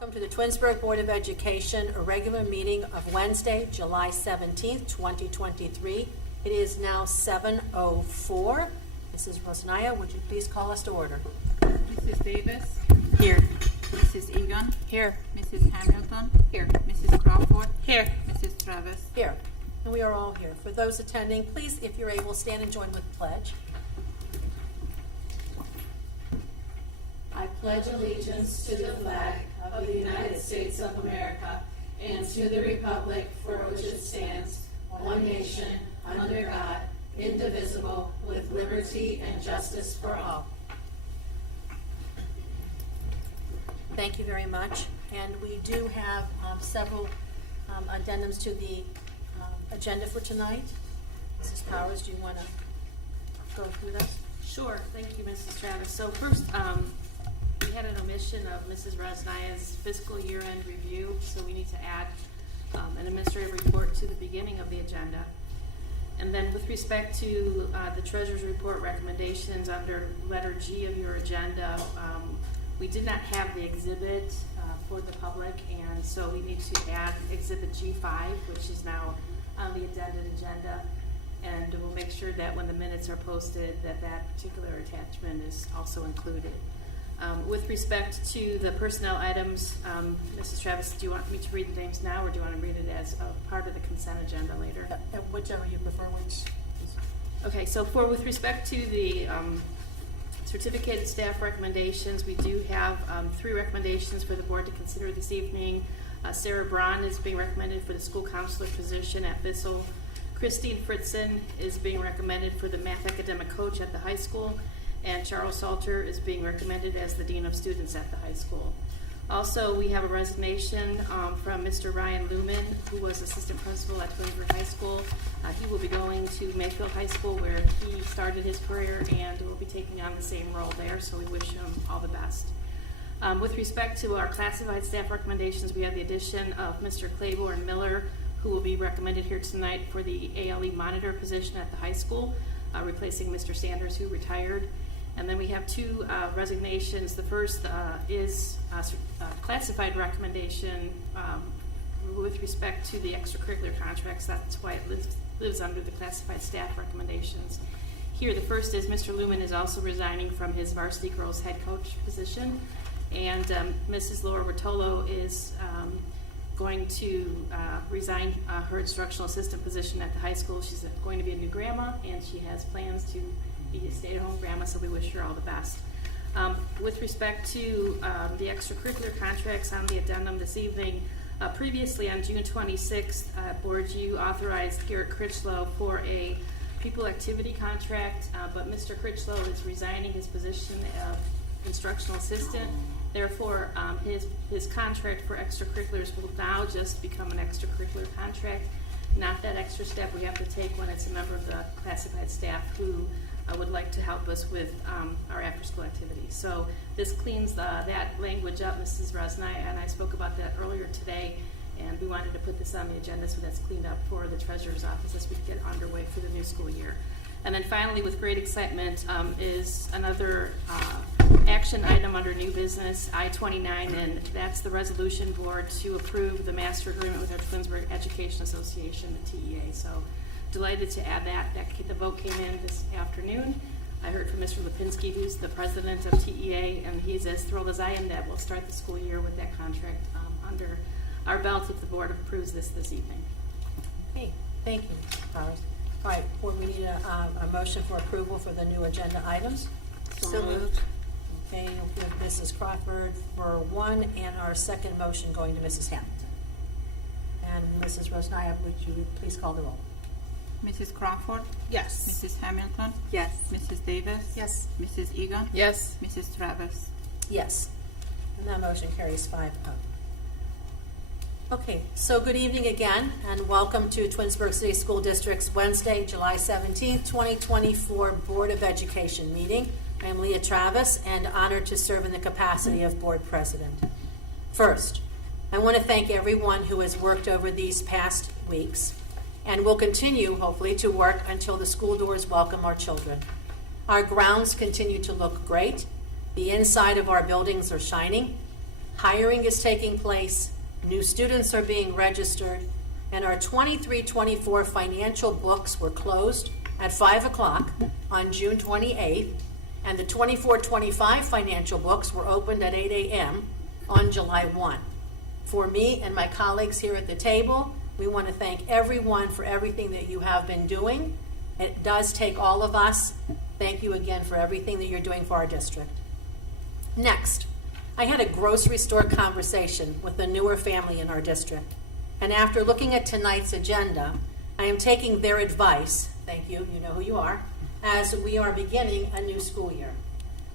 Welcome to the Twinsburg Board of Education, a regular meeting of Wednesday, July 17th, 2023. It is now 7:04. Mrs. Rosnaya, would you please call us to order? Mrs. Davis? Here. Mrs. Egan? Here. Mrs. Hamilton? Here. Mrs. Crawford? Here. Mrs. Travis? Here. And we are all here. For those attending, please, if you're able, stand and join with the pledge. I pledge allegiance to the flag of the United States of America and to the republic for which it stands, one nation, under God, indivisible, with liberty and justice for all. Thank you very much. And we do have several addendums to the agenda for tonight. Mrs. Powers, do you want to go through those? Sure. Thank you, Mrs. Travis. So first, we had an omission of Mrs. Rosnaya's fiscal year-end review, so we need to add an administrative report to the beginning of the agenda. And then with respect to the treasurer's report recommendations under letter G of your agenda, we did not have the exhibit for the public, and so we need to add exhibit G5, which is now on the addendum agenda. And we'll make sure that when the minutes are posted that that particular attachment is also included. With respect to the personnel items, Mrs. Travis, do you want me to read the names now, or do you want to read it as a part of the consent agenda later? Whichever you prefer. Okay, so with respect to the certificated staff recommendations, we do have 3 recommendations for the board to consider this evening. Sarah Braun is being recommended for the school counselor position at Bissell. Christine Fritzen is being recommended for the math academic coach at the high school, and Charles Salter is being recommended as the dean of students at the high school. Also, we have a resignation from Mr. Ryan Lumen, who was assistant principal at Twinsburg High School. He will be going to Mayfield High School, where he started his career, and will be taking on the same role there, so we wish him all the best. With respect to our classified staff recommendations, we have the addition of Mr. Claiborne Miller, who will be recommended here tonight for the ALE monitor position at the high school, replacing Mr. Sanders, who retired. And then we have 2 resignations. The first is a classified recommendation with respect to the extracurricular contracts. That's why it lives under the classified staff recommendations. Here, the first is Mr. Lumen is also resigning from his varsity girls head coach position. And Mrs. Laura Rotolo is going to resign her instructional assistant position at the high school. She's going to be a new grandma, and she has plans to be a stay-at-home grandma, so we wish her all the best. With respect to the extracurricular contracts on the addendum this evening, previously on June 26th, Board you authorized Garrett Critchlow for a pupil activity contract, but Mr. Critchlow is resigning his position of instructional assistant. Therefore, his contract for extracurriculars will now just become an extracurricular contract, not that extra step we have to take when it's a member of the classified staff who would like to help us with our after-school activities. So this cleans that language up. Mrs. Rosnaya and I spoke about that earlier today, and we wanted to put this on the agenda so that's cleaned up for the treasurer's office as we get underway for the new school year. And then finally, with great excitement, is another action item under new business, I-29, and that's the resolution board to approve the master agreement with our Twinsburg Education Association, the TEA. So delighted to add that. The vote came in this afternoon. I heard from Mr. Lipinski, who's the president of TEA, and he's as thrilled as I am that we'll start the school year with that contract under our belt if the board approves this evening. Hey, thank you, Mrs. Powers. All right, board, we need a motion for approval for the new agenda items. So moved. Okay, we'll give Mrs. Crawford for 1, and our second motion going to Mrs. Hamilton. And Mrs. Rosnaya, would you please call the roll? Mrs. Crawford? Yes. Mrs. Hamilton? Yes. Mrs. Davis? Yes. Mrs. Egan? Yes. Mrs. Travis? Yes. And that motion carries 5-0. Okay, so good evening again, and welcome to Twinsburg City School District's Wednesday, July 17th, 2024 Board of Education meeting. I am Leah Travis, and honored to serve in the capacity of Board President. First, I want to thank everyone who has worked over these past weeks, and will continue, hopefully, to work until the school doors welcome our children. Our grounds continue to look great. The inside of our buildings are shining. Hiring is taking place, new students are being registered, and our 23-24 financial books were closed at 5 o'clock on June 28th, and the 24-25 financial books were opened at 8 a.m. on July 1. For me and my colleagues here at the table, we want to thank everyone for everything that you have been doing. It does take all of us. Thank you again for everything that you're doing for our district. Next, I had a grocery store conversation with a newer family in our district. And after looking at tonight's agenda, I am taking their advice, thank you, you know who you are, as we are beginning a new school year.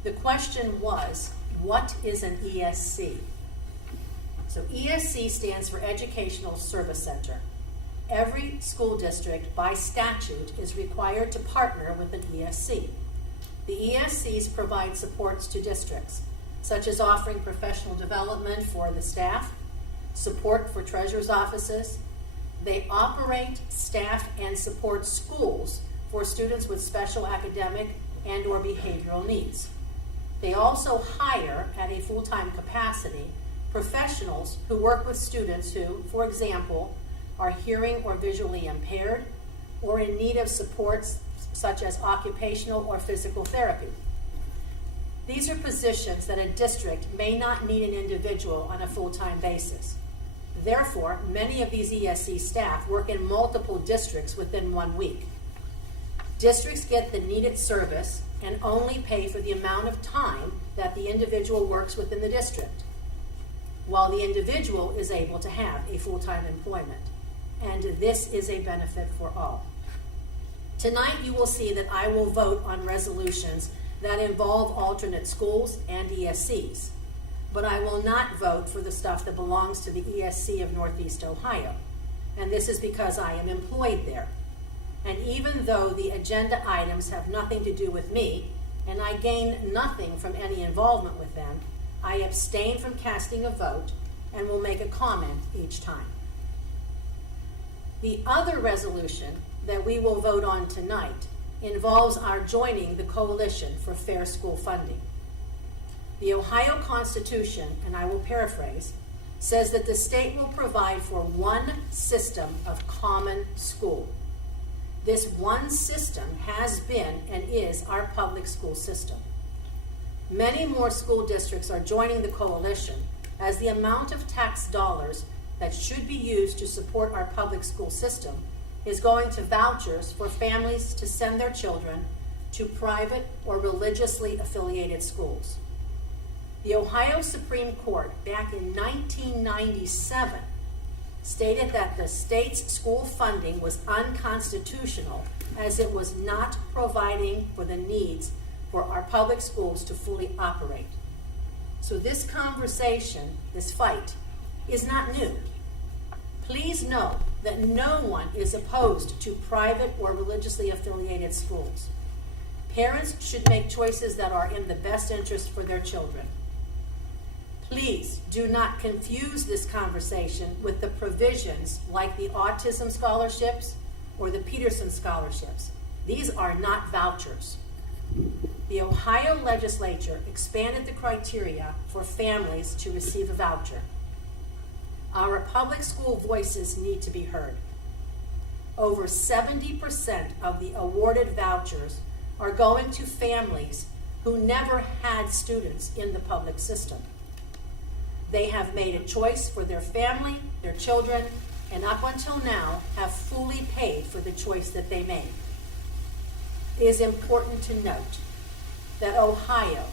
The question was, what is an ESC? So ESC stands for Educational Service Center. Every school district by statute is required to partner with an ESC. The ESCs provide supports to districts, such as offering professional development for the staff, support for treasurer's offices. They operate, staff, and support schools for students with special academic and or behavioral needs. They also hire at a full-time capacity professionals who work with students who, for example, are hearing or visually impaired or in need of supports such as occupational or physical therapy. These are positions that a district may not need an individual on a full-time basis. Therefore, many of these ESC staff work in multiple districts within 1 week. Districts get the needed service and only pay for the amount of time that the individual works within the district, while the individual is able to have a full-time employment. And this is a benefit for all. Tonight you will see that I will vote on resolutions that involve alternate schools and ESCs, but I will not vote for the stuff that belongs to the ESC of Northeast Ohio. And this is because I am employed there. And even though the agenda items have nothing to do with me, and I gain nothing from any involvement with them, I abstain from casting a vote and will make a comment each time. The other resolution that we will vote on tonight involves our joining the Coalition for Fair School Funding. The Ohio Constitution, and I will paraphrase, says that the state will provide for one system of common school. This one system has been and is our public school system. Many more school districts are joining the coalition as the amount of tax dollars that should be used to support our public school system is going to vouchers for families to send their children to private or religiously affiliated schools. The Ohio Supreme Court, back in 1997, stated that the state's school funding was unconstitutional as it was not providing for the needs for our public schools to fully operate. So this conversation, this fight, is not new. Please know that no one is opposed to private or religiously affiliated schools. Parents should make choices that are in the best interest for their children. Please do not confuse this conversation with the provisions like the autism scholarships or the Peterson scholarships. These are not vouchers. The Ohio legislature expanded the criteria for families to receive a voucher. Our public school voices need to be heard. Over 70% of the awarded vouchers are going to families who never had students in the public system. They have made a choice for their family, their children, and up until now have fully paid for the choice that they made. It is important to note that Ohio,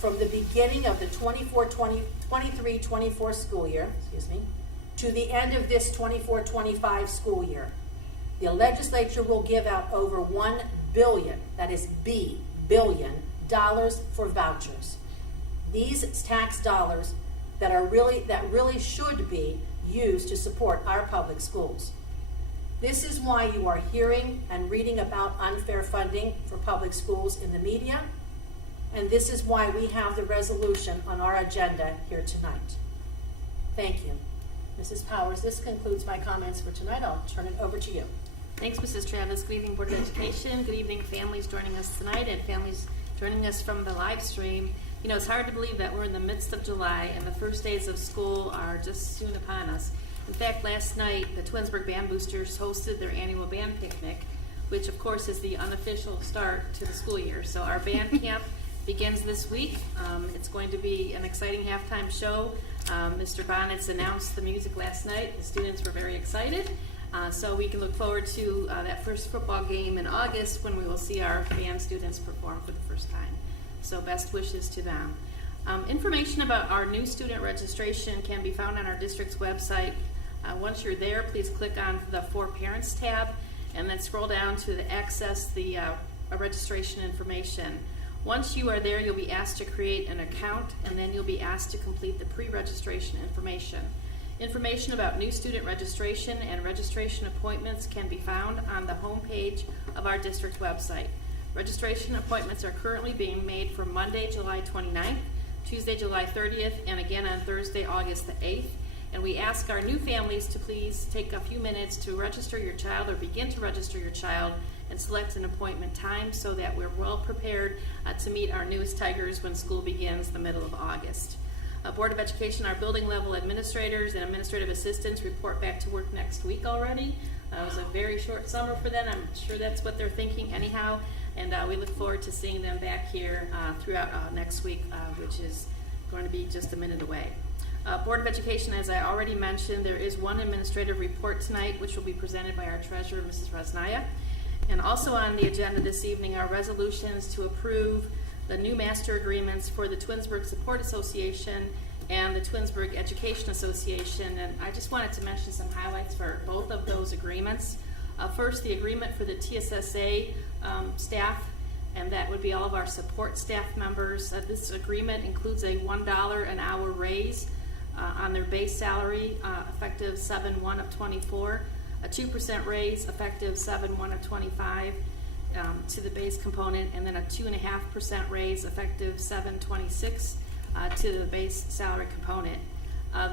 from the beginning of the 23-24 school year, to the end of this 24-25 school year, the legislature will give out over $1 billion, that is B, billion, dollars for vouchers. These tax dollars that really should be used to support our public schools. This is why you are hearing and reading about unfair funding for public schools in the media, and this is why we have the resolution on our agenda here tonight. Thank you. Mrs. Powers, this concludes my comments for tonight. I'll turn it over to you. Thanks, Mrs. Travis. Good evening, Board of Education. Good evening, families joining us tonight and families joining us from the live stream. You know, it's hard to believe that we're in the midst of July and the first days of school are just soon upon us. In fact, last night, the Twinsburg Band Boosters hosted their annual band picnic, which of course is the unofficial start to the school year. So our band camp begins this week. It's going to be an exciting halftime show. Mr. Bonnets announced the music last night. The students were very excited. So we can look forward to that first football game in August when we will see our band students perform for the first time. So best wishes to them. Information about our new student registration can be found on our district's website. Once you're there, please click on the For Parents tab and then scroll down to access the registration information. Once you are there, you'll be asked to create an account, and then you'll be asked to complete the pre-registration information. Information about new student registration and registration appointments can be found on the home page of our district website. Registration appointments are currently being made for Monday, July 29th, Tuesday, July 30th, and again on Thursday, August the 8th. And we ask our new families to please take a few minutes to register your child or begin to register your child and select an appointment time so that we're well prepared to meet our newest Tigers when school begins the middle of August. Board of Education, our building level administrators and administrative assistants report back to work next week already. It was a very short summer for them. I'm sure that's what they're thinking anyhow. And we look forward to seeing them back here throughout next week, which is going to be just a minute away. Board of Education, as I already mentioned, there is one administrative report tonight, which will be presented by our treasurer, Mrs. Resnaya. And also on the agenda this evening are resolutions to approve the new master agreements for the Twinsburg Support Association and the Twinsburg Education Association. And I just wanted to mention some highlights for both of those agreements. First, the agreement for the TSSA staff, and that would be all of our support staff members. This agreement includes a $1 an hour raise on their base salary effective 7/1 of 24, a 2% raise effective 7/1 of 25 to the base component, and then a 2.5% raise effective 7/26 to the base salary component.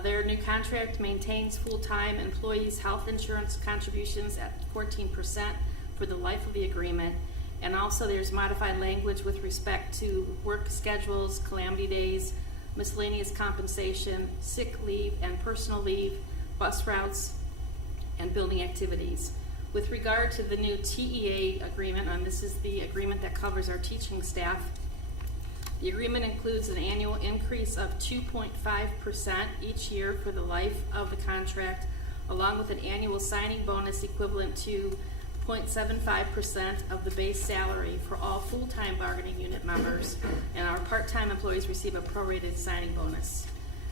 Their new contract maintains full-time employees' health insurance contributions at 14% for the life of the agreement, and also there's modified language with respect to work schedules, calamity days, miscellaneous compensation, sick leave and personal leave, bus routes, and building activities. With regard to the new TEA agreement, and this is the agreement that covers our teaching staff, the agreement includes an annual increase of 2.5% each year for the life of the contract, along with an annual signing bonus equivalent to 0.75% of the base salary for all full-time bargaining unit members, and our part-time employees receive a prorated signing bonus.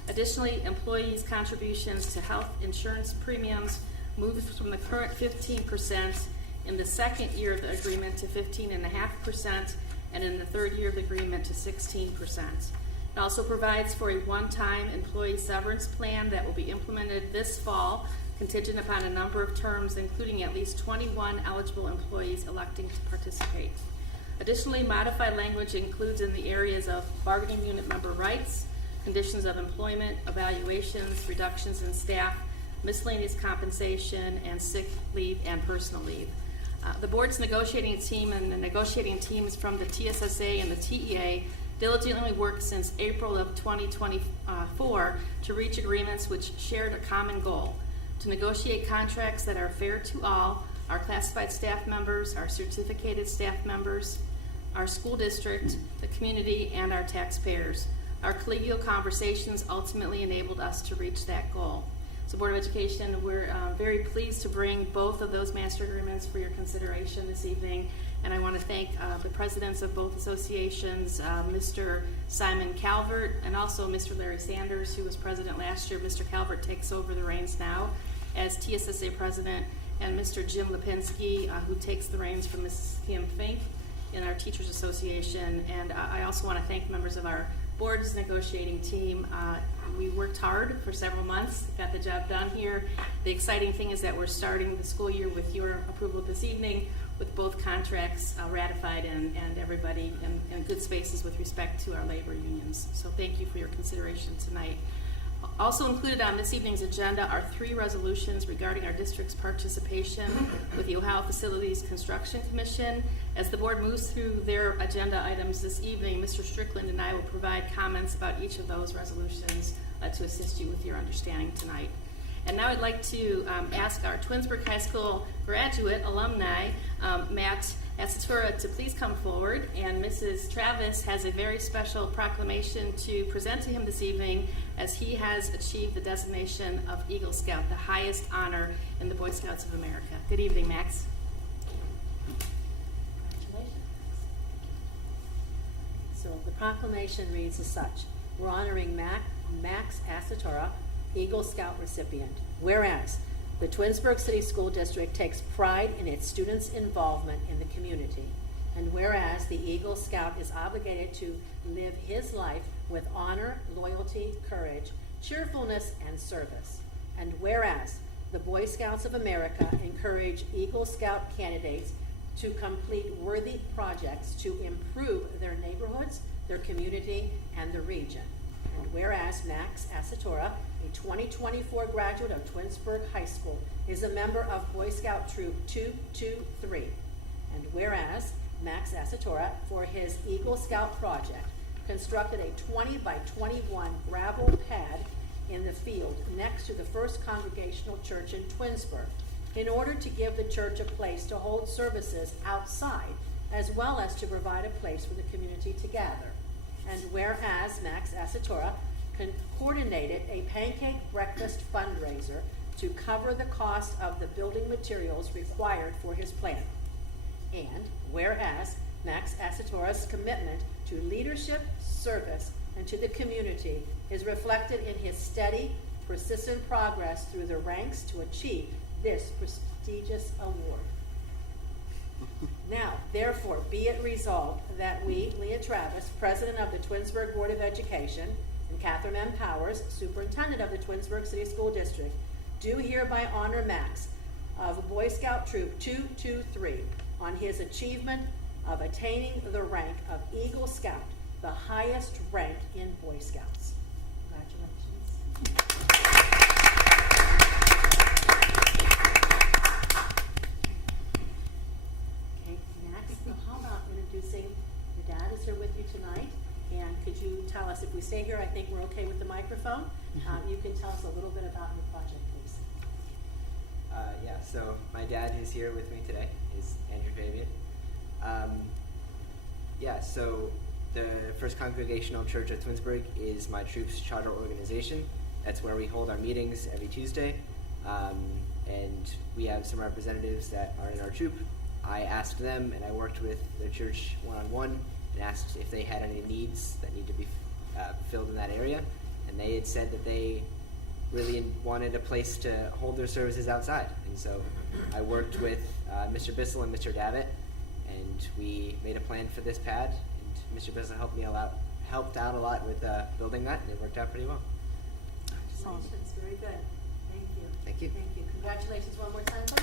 Additionally, employees' contributions to health insurance premiums moves from the current 15% in the second year of the agreement to 15.5%, and in the third year of the agreement to 16%. It also provides for a one-time employee severance plan that will be implemented this fall, contingent upon a number of terms, including at least 21 eligible employees electing to participate. Additionally, modified language includes in the areas of bargaining unit member rights, conditions of employment, evaluations, reductions in staff, miscellaneous compensation, and sick leave and personal leave. The board's negotiating team and the negotiating teams from the TSSA and the TEA diligently worked since April of 2024 to reach agreements which shared a common goal: to negotiate contracts that are fair to all, our classified staff members, our certificated staff members, our school district, the community, and our taxpayers. Our collegial conversations ultimately enabled us to reach that goal. So Board of Education, we're very pleased to bring both of those master agreements for your consideration this evening. And I want to thank the presidents of both associations, Mr. Simon Calvert and also Mr. Larry Sanders, who was president last year. Mr. Calvert takes over the reins now as TSSA president, and Mr. Jim Lipinski, who takes the reins from Mrs. Kim Fink in our Teachers Association. And I also want to thank members of our board's negotiating team. We worked hard for several months, got the job done here. The exciting thing is that we're starting the school year with your approval this evening, with both contracts ratified and everybody in good spaces with respect to our labor unions. So thank you for your consideration tonight. Also included on this evening's agenda are 3 resolutions regarding our district's participation with the Ohio Facilities Construction Commission. As the board moves through their agenda items this evening, Mr. Strickland and I will provide comments about each of those resolutions to assist you with your understanding tonight. And now I'd like to ask our Twinsburg High School graduate alumni, Matt Asatura, to please come forward. And Mrs. Travis has a very special proclamation to present to him this evening, as he has achieved the designation of Eagle Scout, the highest honor in the Boy Scouts of America. Good evening, Max. Congratulations. So the proclamation reads as such: we're honoring Max Asatora, Eagle Scout recipient. Whereas the Twinsburg City School District takes pride in its students' involvement in the community, and whereas the Eagle Scout is obligated to live his life with honor, loyalty, courage, cheerfulness, and service, and whereas the Boy Scouts of America encourage Eagle Scout candidates to complete worthy projects to improve their neighborhoods, their community, and the region. And whereas Max Asatora, a 2024 graduate of Twinsburg High School, is a member of Boy Scout Troop 223. And whereas Max Asatora, for his Eagle Scout project, constructed a 20 by 21 gravel pad in the field next to the First Congregational Church in Twinsburg, in order to give the church a place to hold services outside, as well as to provide a place for the community to gather. And whereas Max Asatora coordinated a pancake breakfast fundraiser to cover the cost of the building materials required for his plan. And whereas Max Asatora's commitment to leadership, service, and to the community is reflected in his steady, persistent progress through the ranks to achieve this prestigious award. Now, therefore, be it resolved that we, Leah Travis, President of the Twinsburg Board of Education, and Catherine M. Powers, Superintendent of the Twinsburg City School District, do hereby honor Max of Boy Scout Troop 223 on his achievement of attaining the rank of Eagle Scout, the highest rank in Boy Scouts. Congratulations. Okay, next, how about introducing your dad is here with you tonight, and could you tell us, if we stay here, I think we're okay with the microphone. You can tell us a little bit about your project, please. Yeah, so my dad who's here with me today is Andrew Fabian. So the First Congregational Church of Twinsburg is my troop's charter organization. That's where we hold our meetings every Tuesday. And we have some representatives that are in our troop. I asked them, and I worked with the church one-on-one and asked if they had any needs that need to be filled in that area. And they had said that they really wanted a place to hold their services outside. And so I worked with Mr. Bissell and Mr. Davitt, and we made a plan for this pad. And Mr. Bissell helped out a lot with building that, and it worked out pretty well. Congratulations, very good. Thank you. Thank you. Thank you. Congratulations one more time, please.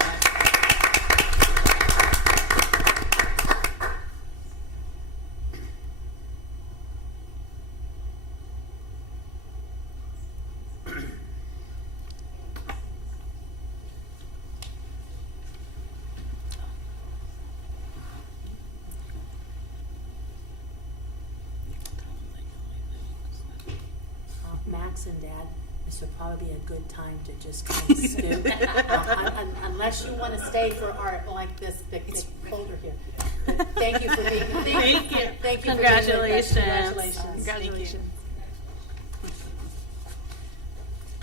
Max and Dad, this would probably be a good time to just kind of scoot. Unless you want to stay for art like this, it's colder here. But thank you for being here. Thank you. Congratulations. For being with us. Congratulations.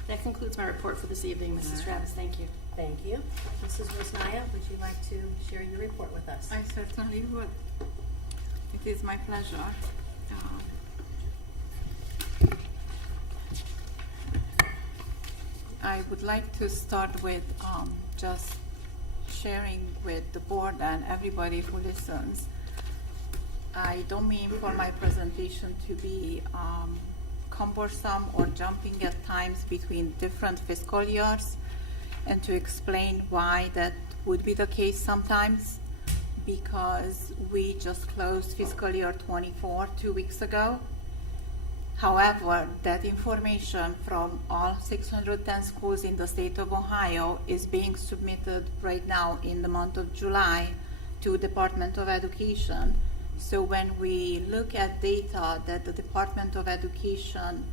That concludes my report for this evening, Mrs. Travis. Thank you. Thank you. Mrs. Rosnaya, would you like to share your report with us? I certainly would. It is my pleasure. I would like to start with just sharing with the board and everybody who listens. I don't mean for my presentation to be cumbersome or jumping at times between different fiscal years, and to explain why that would be the case sometimes, because we just closed fiscal year 24 2 weeks ago. However, that information from all 610 schools in the state of Ohio is being submitted right now in the month of July to Department of Education. So when we look at data that the Department of Education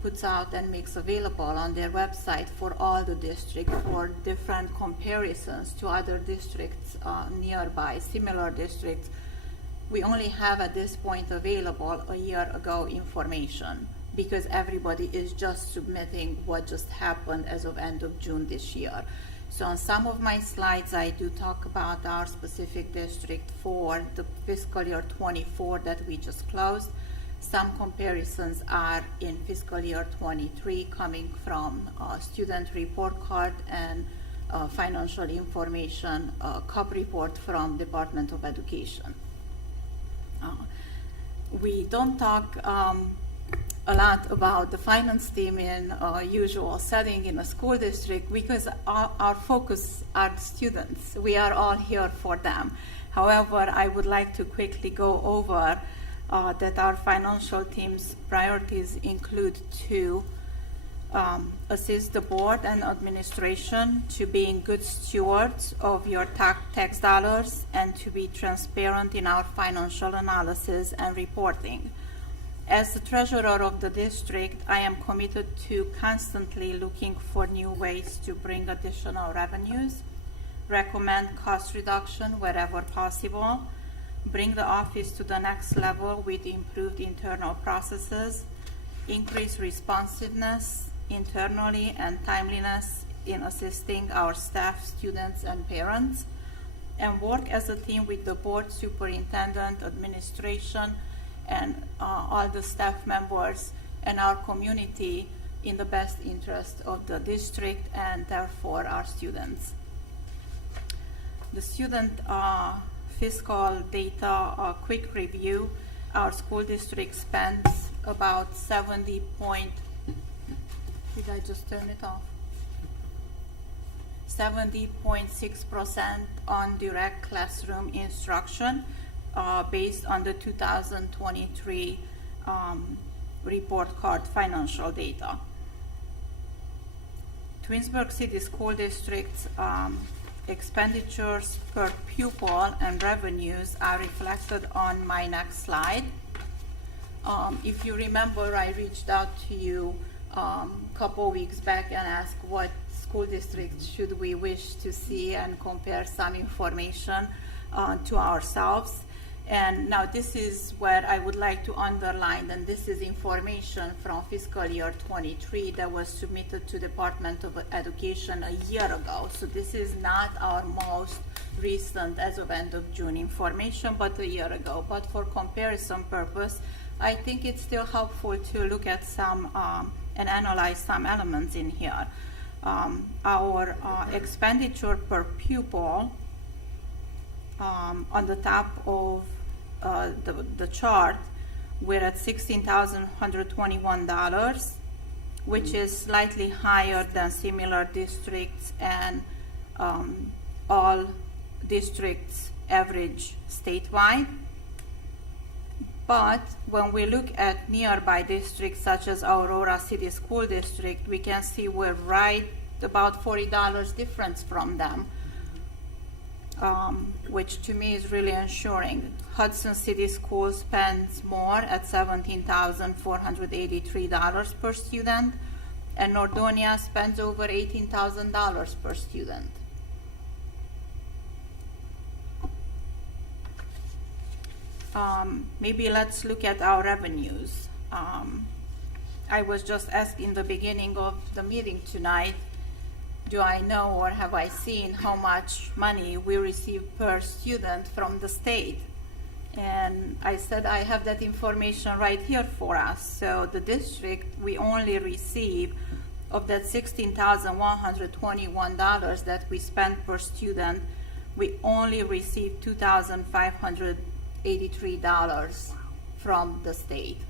puts out and makes available on their website for all the districts for different comparisons to other districts nearby, similar districts, we only have at this point available a year ago information because everybody is just submitting what just happened as of end of June this year. So on some of my slides, I do talk about our specific district for the fiscal year 24 that we just closed. Some comparisons are in fiscal year 23 coming from student report card and financial information CUP report from Department of Education. We don't talk a lot about the finance team in a usual setting in a school district because our focus are students. We are all here for them. However, I would like to quickly go over that our financial team's priorities include to assist the board and administration to being good stewards of your tax dollars and to be transparent in our financial analysis and reporting. As the treasurer of the district, I am committed to constantly looking for new ways to bring additional revenues, recommend cost reduction wherever possible, bring the office to the next level with improved internal processes, increase responsiveness internally and timeliness in assisting our staff, students, and parents, and work as a team with the board, superintendent, administration, and all the staff members and our community in the best interest of the district and therefore our students. The student fiscal data, a quick review. Our school district spends about 70.6% on direct classroom instruction based on the 2023 report card financial data. Twinsburg City School District's expenditures per pupil and revenues are reflected on my next slide. If you remember, I reached out to you a couple weeks back and asked what school districts should we wish to see and compare some information to ourselves. And now this is where I would like to underline, and this is information from fiscal year 23 that was submitted to Department of Education a year ago. So this is not our most recent as of end of June information, but a year ago. But for comparison purpose, I think it's still helpful to look at some and analyze some elements in here. Our expenditure per pupil on the top of the chart, we're at $16,121, which is slightly higher than similar districts and all districts average statewide. But when we look at nearby districts such as Aurora City School District, we can see we're right about $40 difference from them. Which to me is really ensuring. Hudson City Schools spends more at $17,483 per student, and Nordonia spends over $18,000 per student. Maybe let's look at our revenues. I was just asked in the beginning of the meeting tonight, do I know or have I seen how much money we receive per student from the state? And I said I have that information right here for us. So the district, we only receive of that $16,121 that we spend per student, we only receive $2,583 from the state.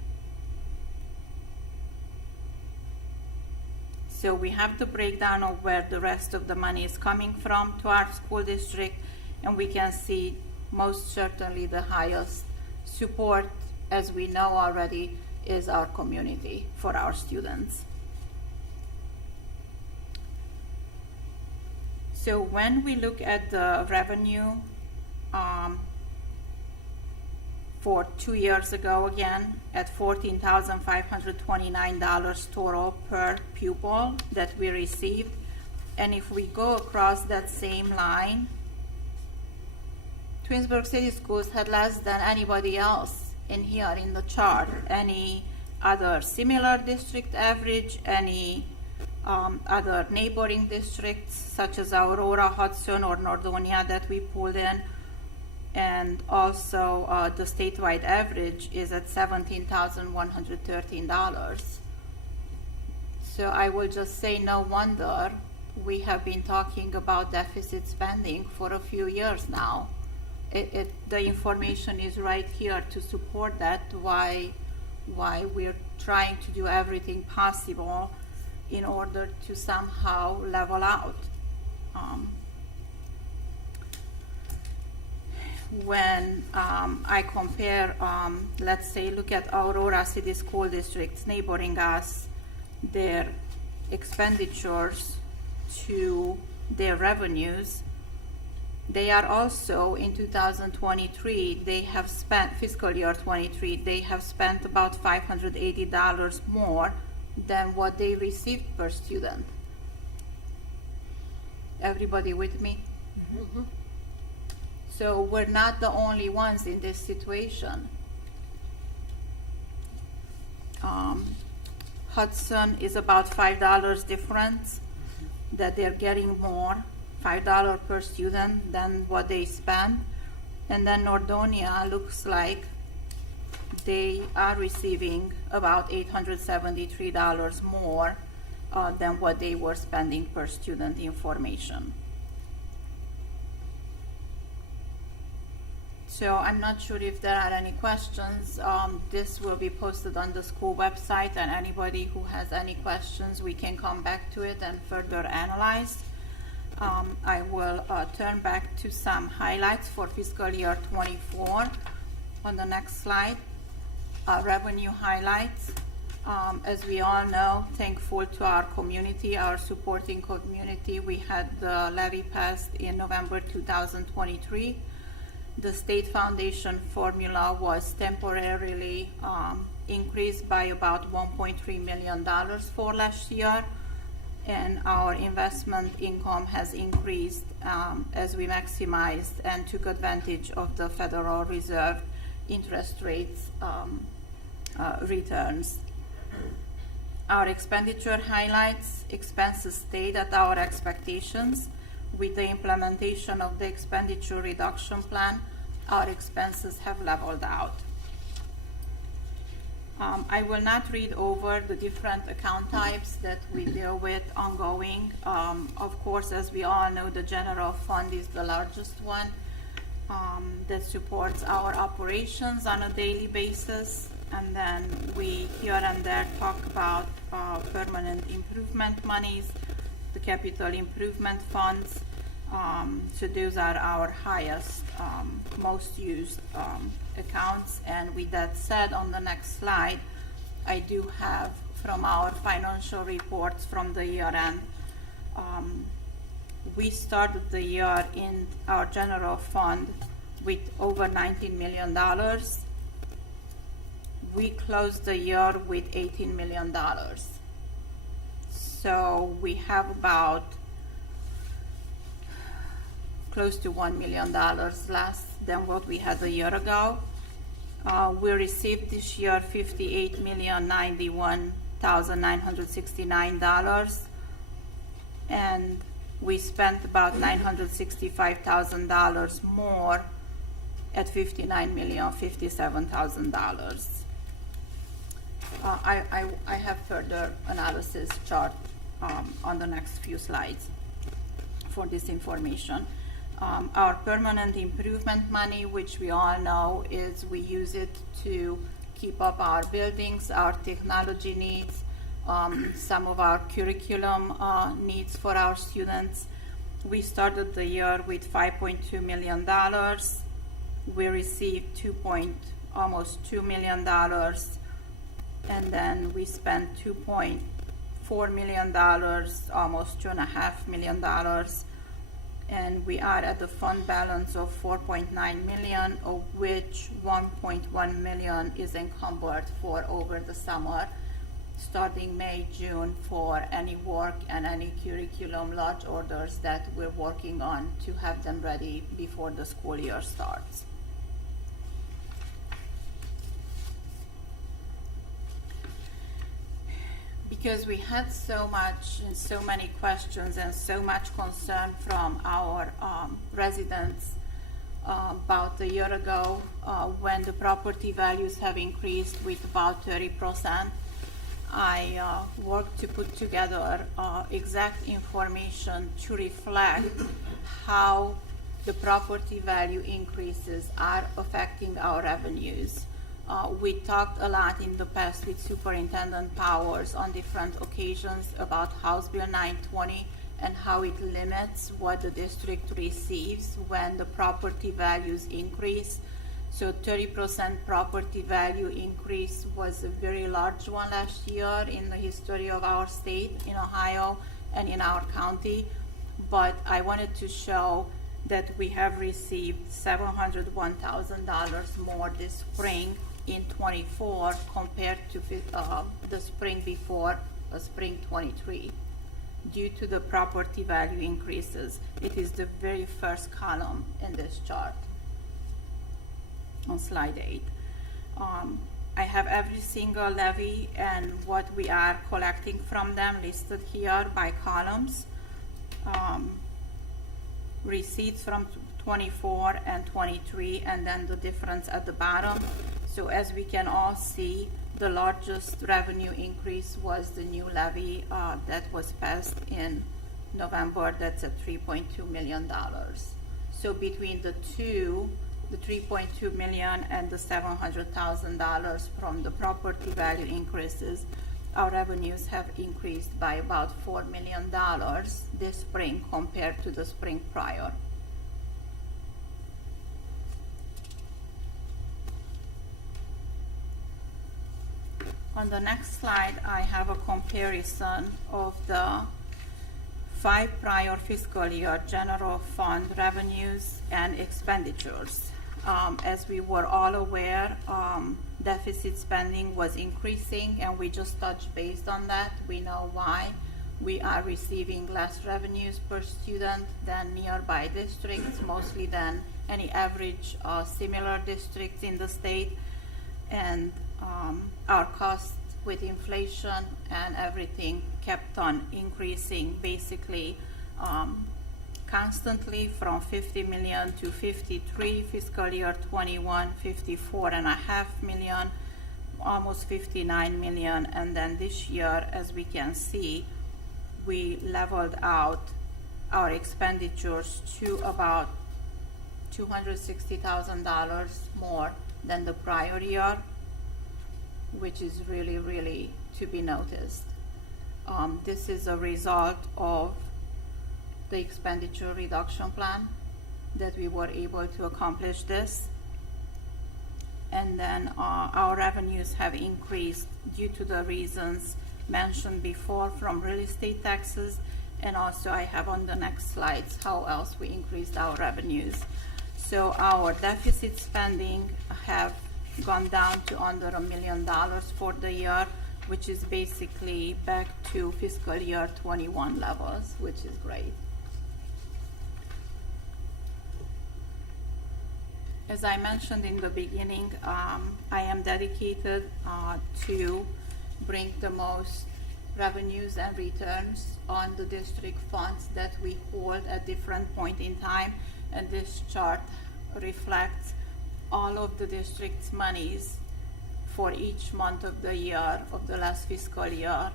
So we have the breakdown of where the rest of the money is coming from to our school district, and we can see most certainly the highest support, as we know already, is our community for our students. So when we look at the revenue for 2 years ago, again, at $14,529 total per pupil that we received, and if we go across that same line, Twinsburg City Schools had less than anybody else in here in the chart. Any other similar district average, any other neighboring districts such as Aurora, Hudson, or Nordonia that we pulled in, and also the statewide average is at $17,113. So I will just say no wonder we have been talking about deficit spending for a few years now. The information is right here to support that, why we're trying to do everything possible in order to somehow level out. When I compare, let's say, look at Aurora City School Districts neighboring us, their expenditures to their revenues, they are also in 2023, they have spent, fiscal year 23, they have spent about $580 more than what they received per student. Everybody with me? Mm-hmm. So we're not the only ones in this situation. Hudson is about $5 difference that they're getting more, $5 per student than what they spend. And then Nordonia looks like they are receiving about $873 more than what they were spending per student in formation. So I'm not sure if there are any questions. This will be posted on the school website, and anybody who has any questions, we can come back to it and further analyze. I will turn back to some highlights for fiscal year 24 on the next slide. Revenue highlights. As we all know, thankful to our community, our supporting community, we had the levy passed in November 2023. The state foundation formula was temporarily increased by about $1.3 million for last year, and our investment income has increased as we maximized and took advantage of the Federal Reserve interest rates returns. Our expenditure highlights: expenses stayed at our expectations. With the implementation of the expenditure reduction plan, our expenses have leveled out. I will not read over the different account types that we deal with ongoing. Of course, as we all know, the general fund is the largest one that supports our operations on a daily basis. And then we here and there talk about permanent improvement monies, the capital improvement funds. So those are our highest, most used accounts. And with that said, on the next slide, I do have from our financial reports from the year end. We started the year in our general fund with over $19 million. We closed the year with $18 million. So we have about close to $1 million less than what we had a year ago. We received this year $58,091,969, and we spent about $965,000 more at $59,057,000. I have further analysis chart on the next few slides for this information. Our permanent improvement money, which we all know is we use it to keep up our buildings, our technology needs, some of our curriculum needs for our students. We started the year with $5.2 million. We received almost $2 million. And then we spent $2.4 million, almost $2.5 million. And we are at the fund balance of $4.9 million, of which $1.1 million is encumbered for over the summer, starting May, June, for any work and any curriculum large orders that we're working on to have them ready before the school year starts. Because we had so much and so many questions and so much concern from our residents about a year ago when the property values have increased with about 30%, I worked to put together exact information to reflect how the property value increases are affecting our revenues. We talked a lot in the past with Superintendent Powers on different occasions about House Bill 920 and how it limits what the district receives when the property values increase. So 30% property value increase was a very large one last year in the history of our state, in Ohio, and in our county. But I wanted to show that we have received $701,000 more this spring in 24 compared to the spring before, spring 23, due to the property value increases. It is the very first column in this chart on slide 8. I have every single levy and what we are collecting from them listed here by columns. Receipts from 24 and 23, and then the difference at the bottom. So as we can all see, the largest revenue increase was the new levy that was passed in November. That's at $3.2 million. So between the two, the $3.2 million and the $700,000 from the property value increases, our revenues have increased by about $4 million this spring compared to the spring prior. On the next slide, I have a comparison of the 5 prior fiscal year general fund revenues and expenditures. As we were all aware, deficit spending was increasing, and we just touched base on that. We know why. We are receiving less revenues per student than nearby districts, mostly than any average similar districts in the state. And our costs with inflation and everything kept on increasing basically constantly from 50 million to 53, fiscal year 21, 54.5 million, almost 59 million, and then this year, as we can see, we leveled out our expenditures to about $260,000 more than the prior year, which is really, really to be noticed. This is a result of the expenditure reduction plan that we were able to accomplish this. And then our revenues have increased due to the reasons mentioned before from real estate taxes, and also I have on the next slides how else we increased our revenues. So our deficit spending have gone down to under $1 million for the year, which is basically back to fiscal year 21 levels, which is great. As I mentioned in the beginning, I am dedicated to bring the most revenues and returns on the district funds that we hold at different point in time, and this chart reflects all of the district's monies for each month of the year of the last fiscal year.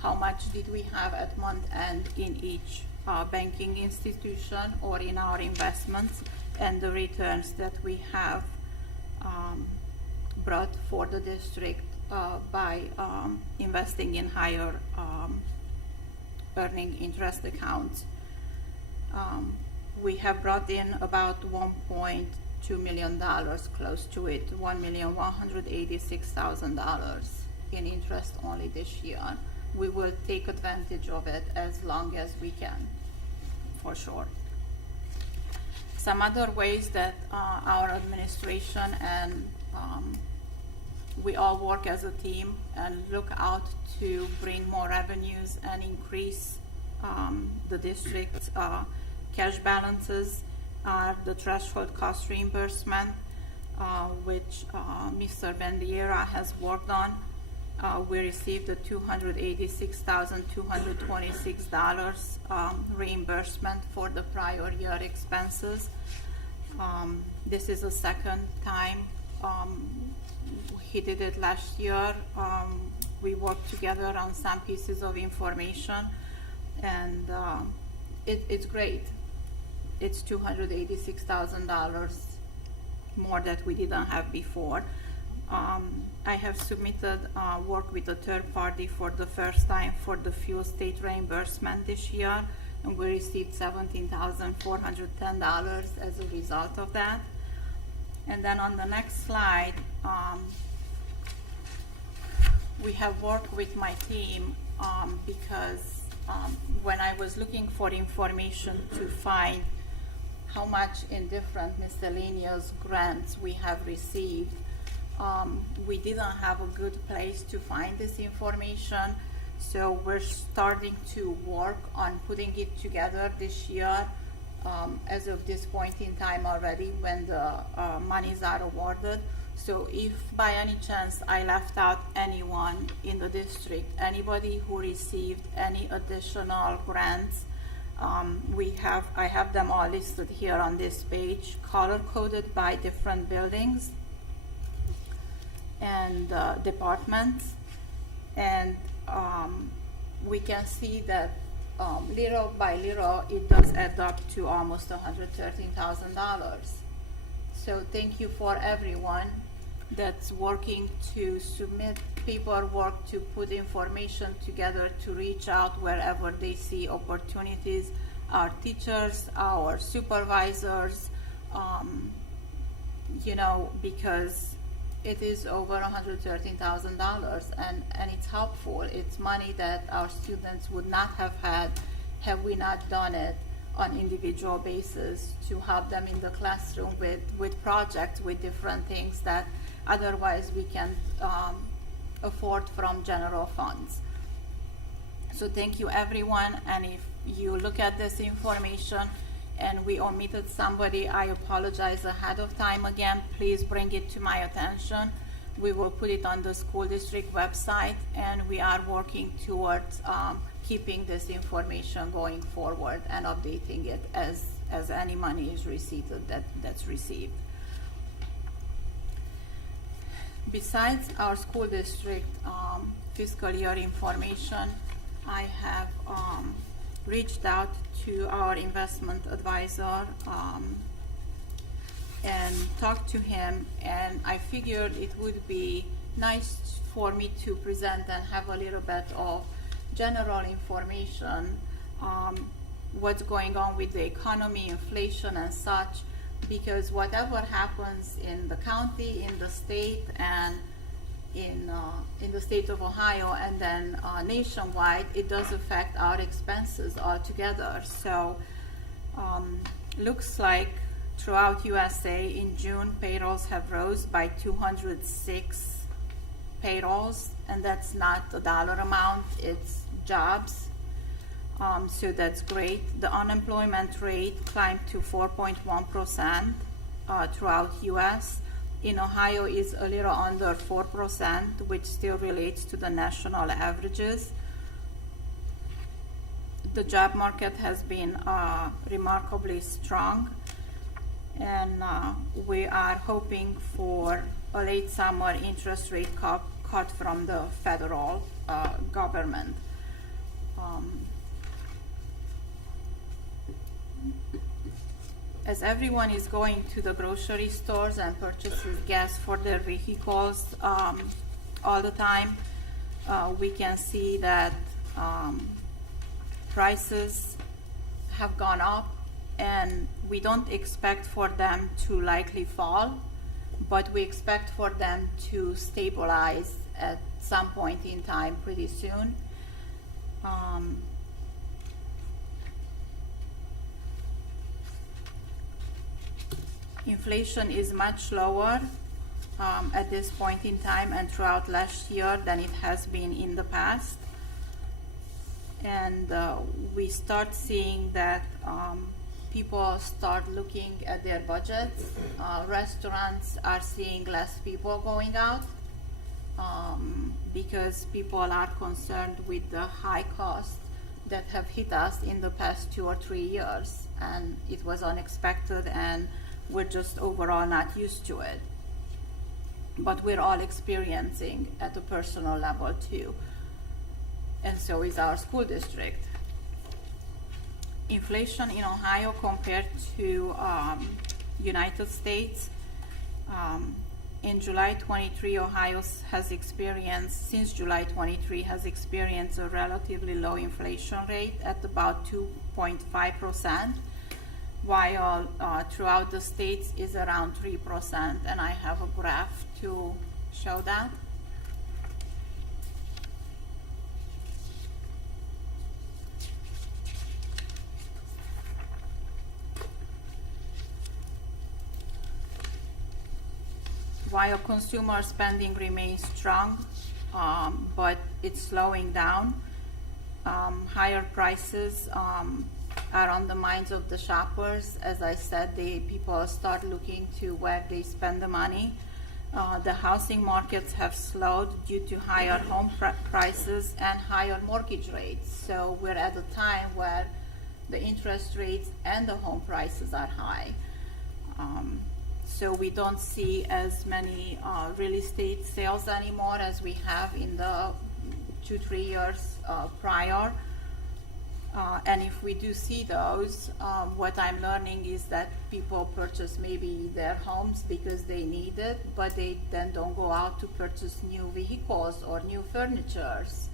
How much did we have at month end in each banking institution or in our investments, and the returns that we have brought for the district by investing in higher earning interest accounts. We have brought in about $1.2 million, close to it, $1,186,000 in interest only this year. We will take advantage of it as long as we can, for sure. Some other ways that our administration and we all work as a team and look out to bring more revenues and increase the district's cash balances are the threshold cost reimbursement, which Mr. Bandiera has worked on. We received a $286,226 reimbursement for the prior year expenses. This is the second time. He did it last year. We worked together on some pieces of information, and it's great. It's $286,000 more that we didn't have before. I have submitted work with a third party for the first time for the fuel state reimbursement this year, and we received $17,410 as a result of that. And then on the next slide, we have worked with my team because when I was looking for information to find how much in different miscellaneous grants we have received, we didn't have a good place to find this information. So we're starting to work on putting it together this year as of this point in time already when the monies are awarded. So if by any chance I left out anyone in the district, anybody who received any additional grants, I have them all listed here on this page, color-coded by different buildings and departments. And we can see that little by little it does add up to almost $113,000. So thank you for everyone that's working to submit paperwork, to put information together, to reach out wherever they see opportunities. Our teachers, our supervisors, because it is over $113,000 and it's helpful. It's money that our students would not have had we not done it on individual basis to help them in the classroom with projects, with different things that otherwise we can afford from general funds. So thank you everyone, and if you look at this information and we omitted somebody, I apologize ahead of time again. Please bring it to my attention. We will put it on the school district website, and we are working towards keeping this information going forward and updating it as any money is received that's received. Besides our school district fiscal year information, I have reached out to our investment advisor and talked to him, and I figured it would be nice for me to present and have a little bit of general information, what's going on with the economy, inflation and such, because whatever happens in the county, in the state, and in the state of Ohio, and then nationwide, it does affect our expenses altogether. So looks like throughout USA in June, payrolls have rose by 206 payrolls, and that's not the dollar amount, it's jobs. So that's great. The unemployment rate climbed to 4.1% throughout US. In Ohio is a little under 4%, which still relates to the national averages. The job market has been remarkably strong, and we are hoping for a late summer interest rate cut from the federal government. As everyone is going to the grocery stores and purchases gas for their vehicles all the time, we can see that prices have gone up, and we don't expect for them to likely fall. but we expect for them to stabilize at some point in time pretty soon. Inflation is much lower at this point in time and throughout last year than it has been in the past. And we start seeing that people start looking at their budgets. Restaurants are seeing less people going out because people are concerned with the high costs that have hit us in the past 2 or 3 years. And it was unexpected, and we're just overall not used to it. But we're all experiencing at a personal level too. And so is our school district. Inflation in Ohio compared to United States. In July 23, Ohio has experienced, since July 23, has experienced a relatively low inflation rate at about 2.5%, while throughout the states is around 3%, and I have a graph to show that. While consumer spending remains strong, but it's slowing down, higher prices are on the minds of the shoppers. As I said, people start looking to where they spend the money. The housing markets have slowed due to higher home prices and higher mortgage rates. So we're at a time where the interest rates and the home prices are high. So we don't see as many real estate sales anymore as we have in the 2-3 years prior. And if we do see those, what I'm learning is that people purchase maybe their homes because they need it, but they then don't go out to purchase new vehicles or new furnitures.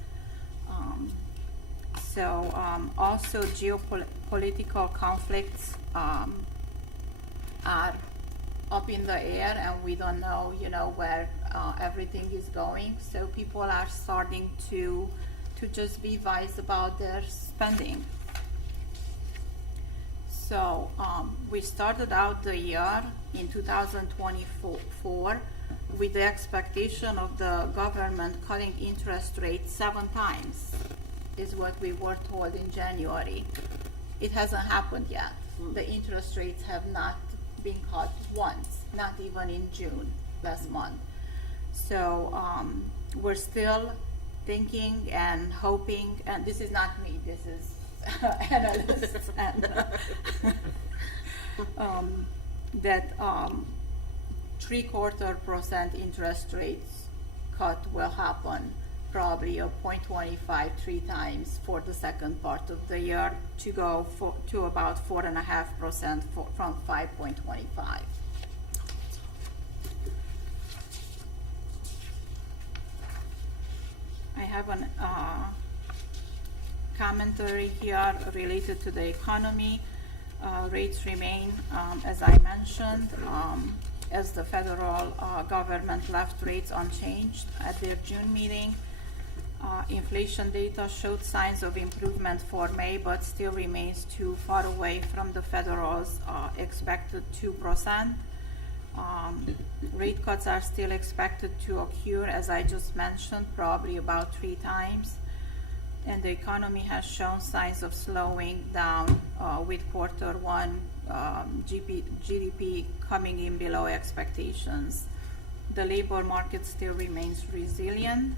Also geopolitical conflicts are up in the air, and we don't know, where everything is going. So people are starting to just be wise about their spending. So we started out the year in 2024 with the expectation of the government cutting interest rates 7 times, is what we were told in January. It hasn't happened yet. The interest rates have not been cut once, not even in June last month. So we're still thinking and hoping, and this is not me, this is analysts, and that 0.75% interest rates cut will happen, probably a 0.25 3 times for the second part of the year, to go to about 4.5% from 5.25. I have a commentary here related to the economy. Rates remain, as I mentioned, as the federal government left rates unchanged at their June meeting. Inflation data showed signs of improvement for May, but still remains too far away from the federal's expected 2%. Rate cuts are still expected to occur, as I just mentioned, probably about 3 times. And the economy has shown signs of slowing down with Q1 GDP coming in below expectations. The labor market still remains resilient.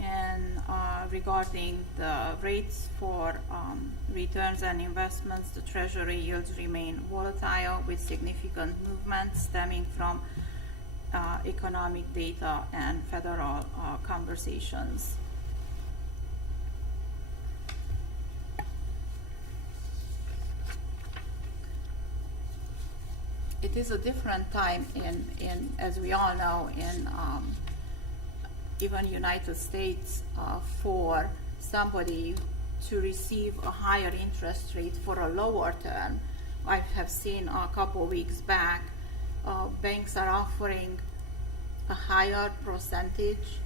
And regarding the rates for returns and investments, the Treasury yields remain volatile with significant movement stemming from economic data and federal conversations. It is a different time in as we all know, in even United States, for somebody to receive a higher interest rate for a lower term. I have seen a couple weeks back banks are offering a higher percentage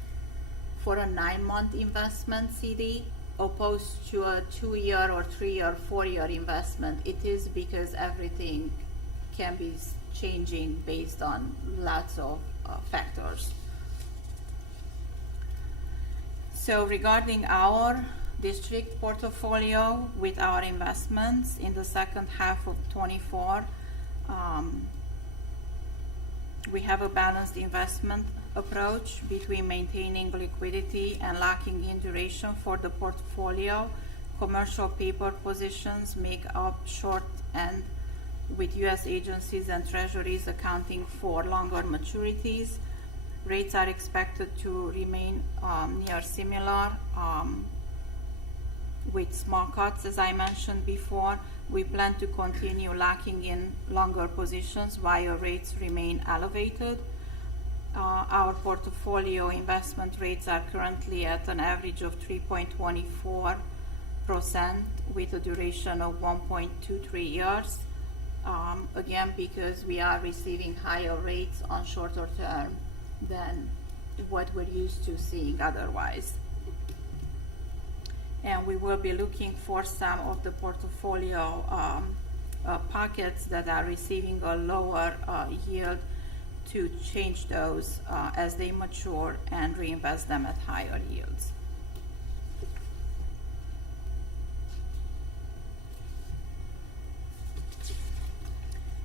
for a 9-month investment CD opposed to a 2-year or 3 or 4-year investment. It is because everything can be changing based on lots of factors. So regarding our district portfolio with our investments in the second half of 24, we have a balanced investment approach between maintaining liquidity and locking in duration for the portfolio. Commercial paper positions make up short end, with U.S. agencies and treasuries accounting for longer maturities. Rates are expected to remain near similar with small cuts, as I mentioned before. We plan to continue locking in longer positions while rates remain elevated. Our portfolio investment rates are currently at an average of 3.24% with a duration of 1.23 years. Again, because we are receiving higher rates on shorter term than what we're used to seeing otherwise. And we will be looking for some of the portfolio pockets that are receiving a lower yield to change those as they mature and reinvest them at higher yields.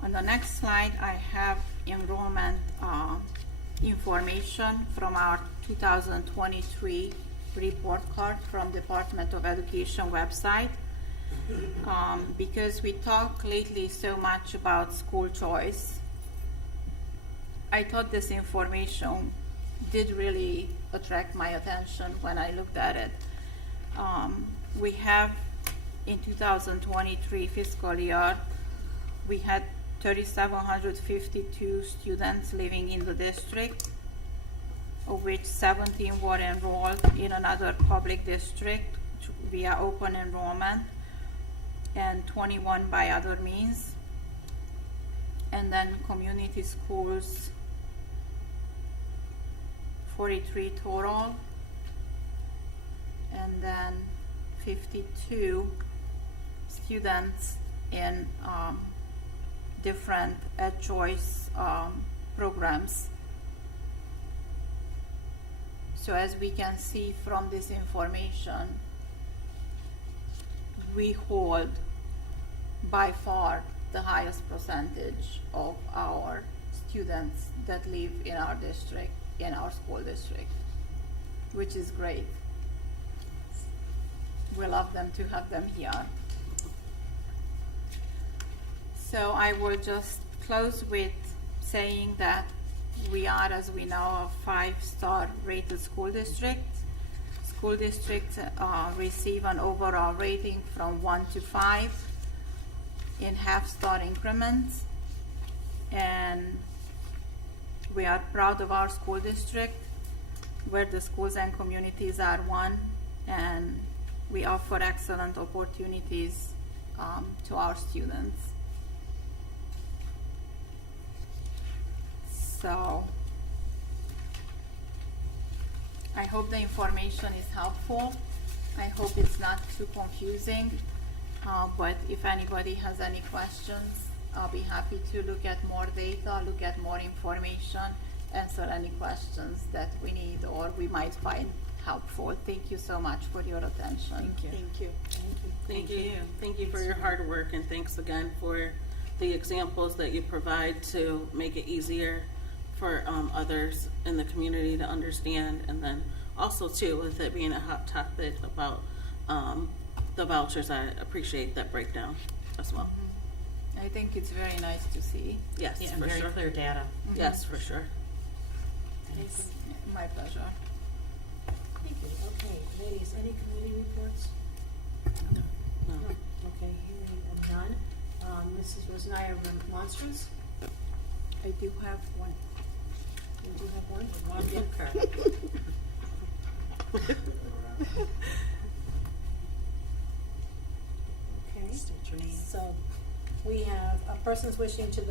On the next slide, I have enrollment information from our 2023 report card from Department of Education website. Because we talk lately so much about school choice, I thought this information did really attract my attention when I looked at it. We have in 2023 fiscal year, we had 3,752 students living in the district, of which 17 were enrolled in another public district via open enrollment and 21 by other means. And then community schools, 43 total, and then 52 students in different choice programs. So as we can see from this information, we hold by far the highest percentage of our students that live in our district, in our school district, which is great. We love them to have them here. So I will just close with saying that we are, as we know, a 5-star rated school district. School districts receive an overall rating from 1 to 5 in half-star increments. And we are proud of our school district, where the schools and communities are one, and we offer excellent opportunities to our students. So I hope the information is helpful. I hope it's not too confusing, but if anybody has any questions, I'll be happy to look at more data, look at more information, answer any questions that we need or we might find helpful. Thank you so much for your attention. Thank you. Thank you. Thank you. Thank you. Thank you for your hard work, and thanks again for the examples that you provide to make it easier for others in the community to understand, and then also too with it being a hot topic about the vouchers. I appreciate that breakdown as well. I think it's very nice to see. Yes, Yeah, and for very sure. clear data. Yes, for sure. Thanks. My pleasure. Thank you. Okay, ladies, any committee reports? No. No. Okay, hearing none. Mrs. Rosanaya Monstrous? I do have one. You do have one? One gift card. Okay. State your name. So, We have persons wishing to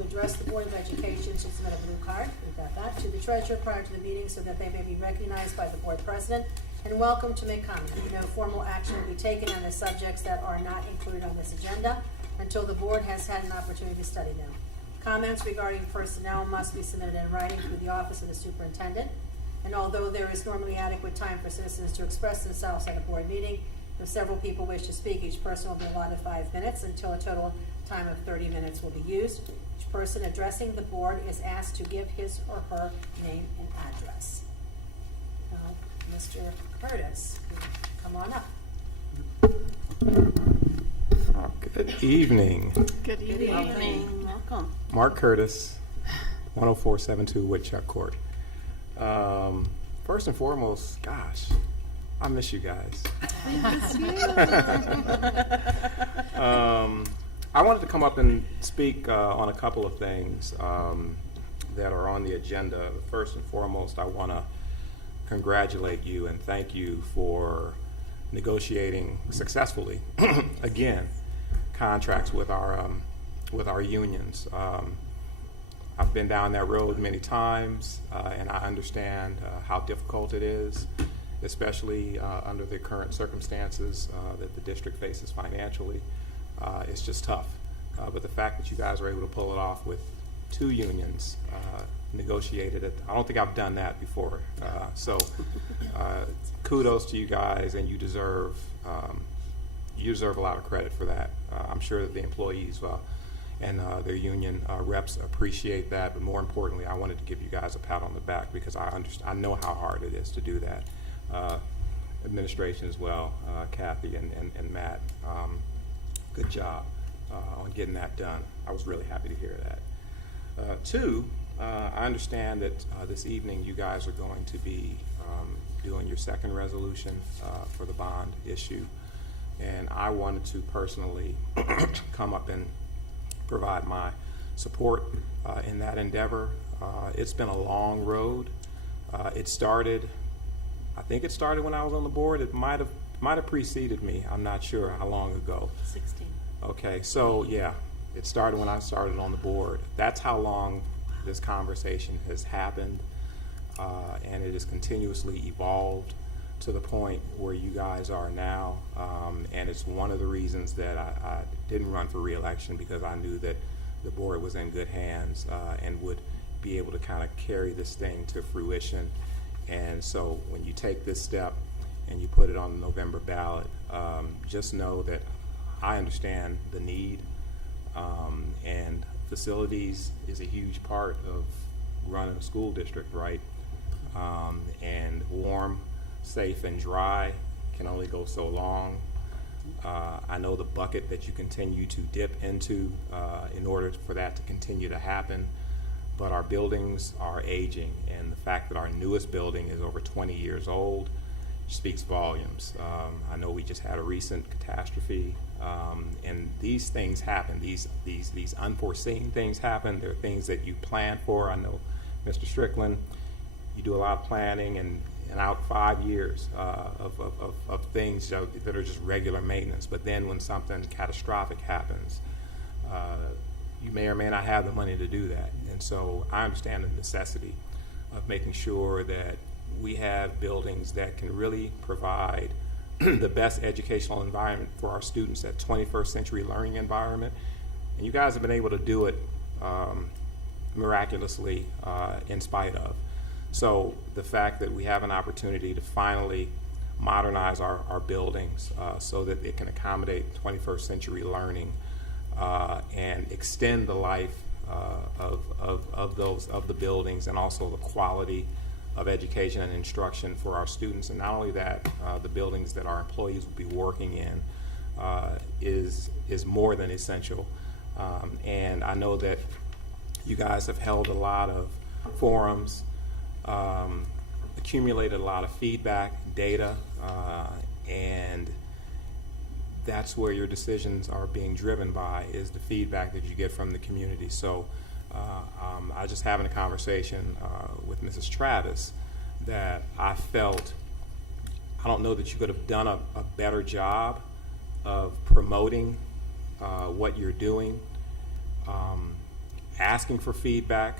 address the Board of Education should submit a blue card, we've got that, to the treasurer prior to the meeting so that they may be recognized by the board president and welcome to make comment. No formal action will be taken on the subjects that are not included on this agenda until the board has had an opportunity to study them. Comments regarding personnel must be submitted in writing through the office of the superintendent. And although there is normally adequate time for citizens to express themselves at a board meeting, if several people wish to speak, each person will be allotted 5 minutes until a total time of 30 minutes will be used. Each person addressing the board is asked to give his or her name and address. Now, Mr. Curtis, come on up. Good evening. Good evening. Welcome. Mark Curtis, 10472 Woodchuck Court. First and foremost, gosh, I miss you guys. I wanted to come up and speak on a couple of things that are on the agenda. First and foremost, I want to congratulate you and thank you for negotiating successfully, again, contracts with our unions. I've been down that road many times, and I understand how difficult it is, especially under the current circumstances that the district faces financially. It's just tough. But the fact that you guys were able to pull it off with 2 unions, negotiated it, I don't think I've done that before. So kudos to you guys, and you deserve a lot of credit for that. I'm sure that the employees and their union reps appreciate that, but more importantly, I wanted to give you guys a pat on the back because I know how hard it is to do that. Administration as well, Kathy and Matt, good job on getting that done. I was really happy to hear that. 2, I understand that this evening you guys are going to be doing your second resolution for the bond issue, and I wanted to personally come up and provide my support in that endeavor. It's been a long road. I think it started when I was on the board. It might have preceded me. I'm not sure how long ago. 16. Okay, so yeah, it started when I started on the board. That's how long this conversation has happened, and it has continuously evolved to the point where you guys are now, and it's one of the reasons that I didn't run for re-election, because I knew that the board was in good hands and would be able to kind of carry this thing to fruition. And so when you take this step and you put it on the November ballot, just know that I understand the need, and facilities is a huge part of running a school district, right? And warm, safe, and dry can only go so long. I know the bucket that you continue to dip into in order for that to continue to happen, but our buildings are aging, and the fact that our newest building is over 20 years old speaks volumes. I know we just had a recent catastrophe, and these things happen. These unforeseen things happen. They're things that you plan for. I know, Mr. Strickland, you do a lot of planning and out 5 years of things that are just regular maintenance. But then when something catastrophic happens, you may or may not have the money to do that. And so I understand the necessity of making sure that we have buildings that can really provide the best educational environment for our students, that 21st century learning environment. And you guys have been able to do it miraculously in spite of. So the fact that we have an opportunity to finally modernize our buildings so that it can accommodate 21st century learning and extend the life of the buildings, and also the quality of education and instruction for our students. And not only that, the buildings that our employees will be working in is more than essential. And I know that you guys have held a lot of forums, accumulated a lot of feedback, data, and that's where your decisions are being driven by, is the feedback that you get from the community. So I was just having a conversation with Mrs. Travis that I felt, I don't know that you could have done a better job of promoting what you're doing, asking for feedback,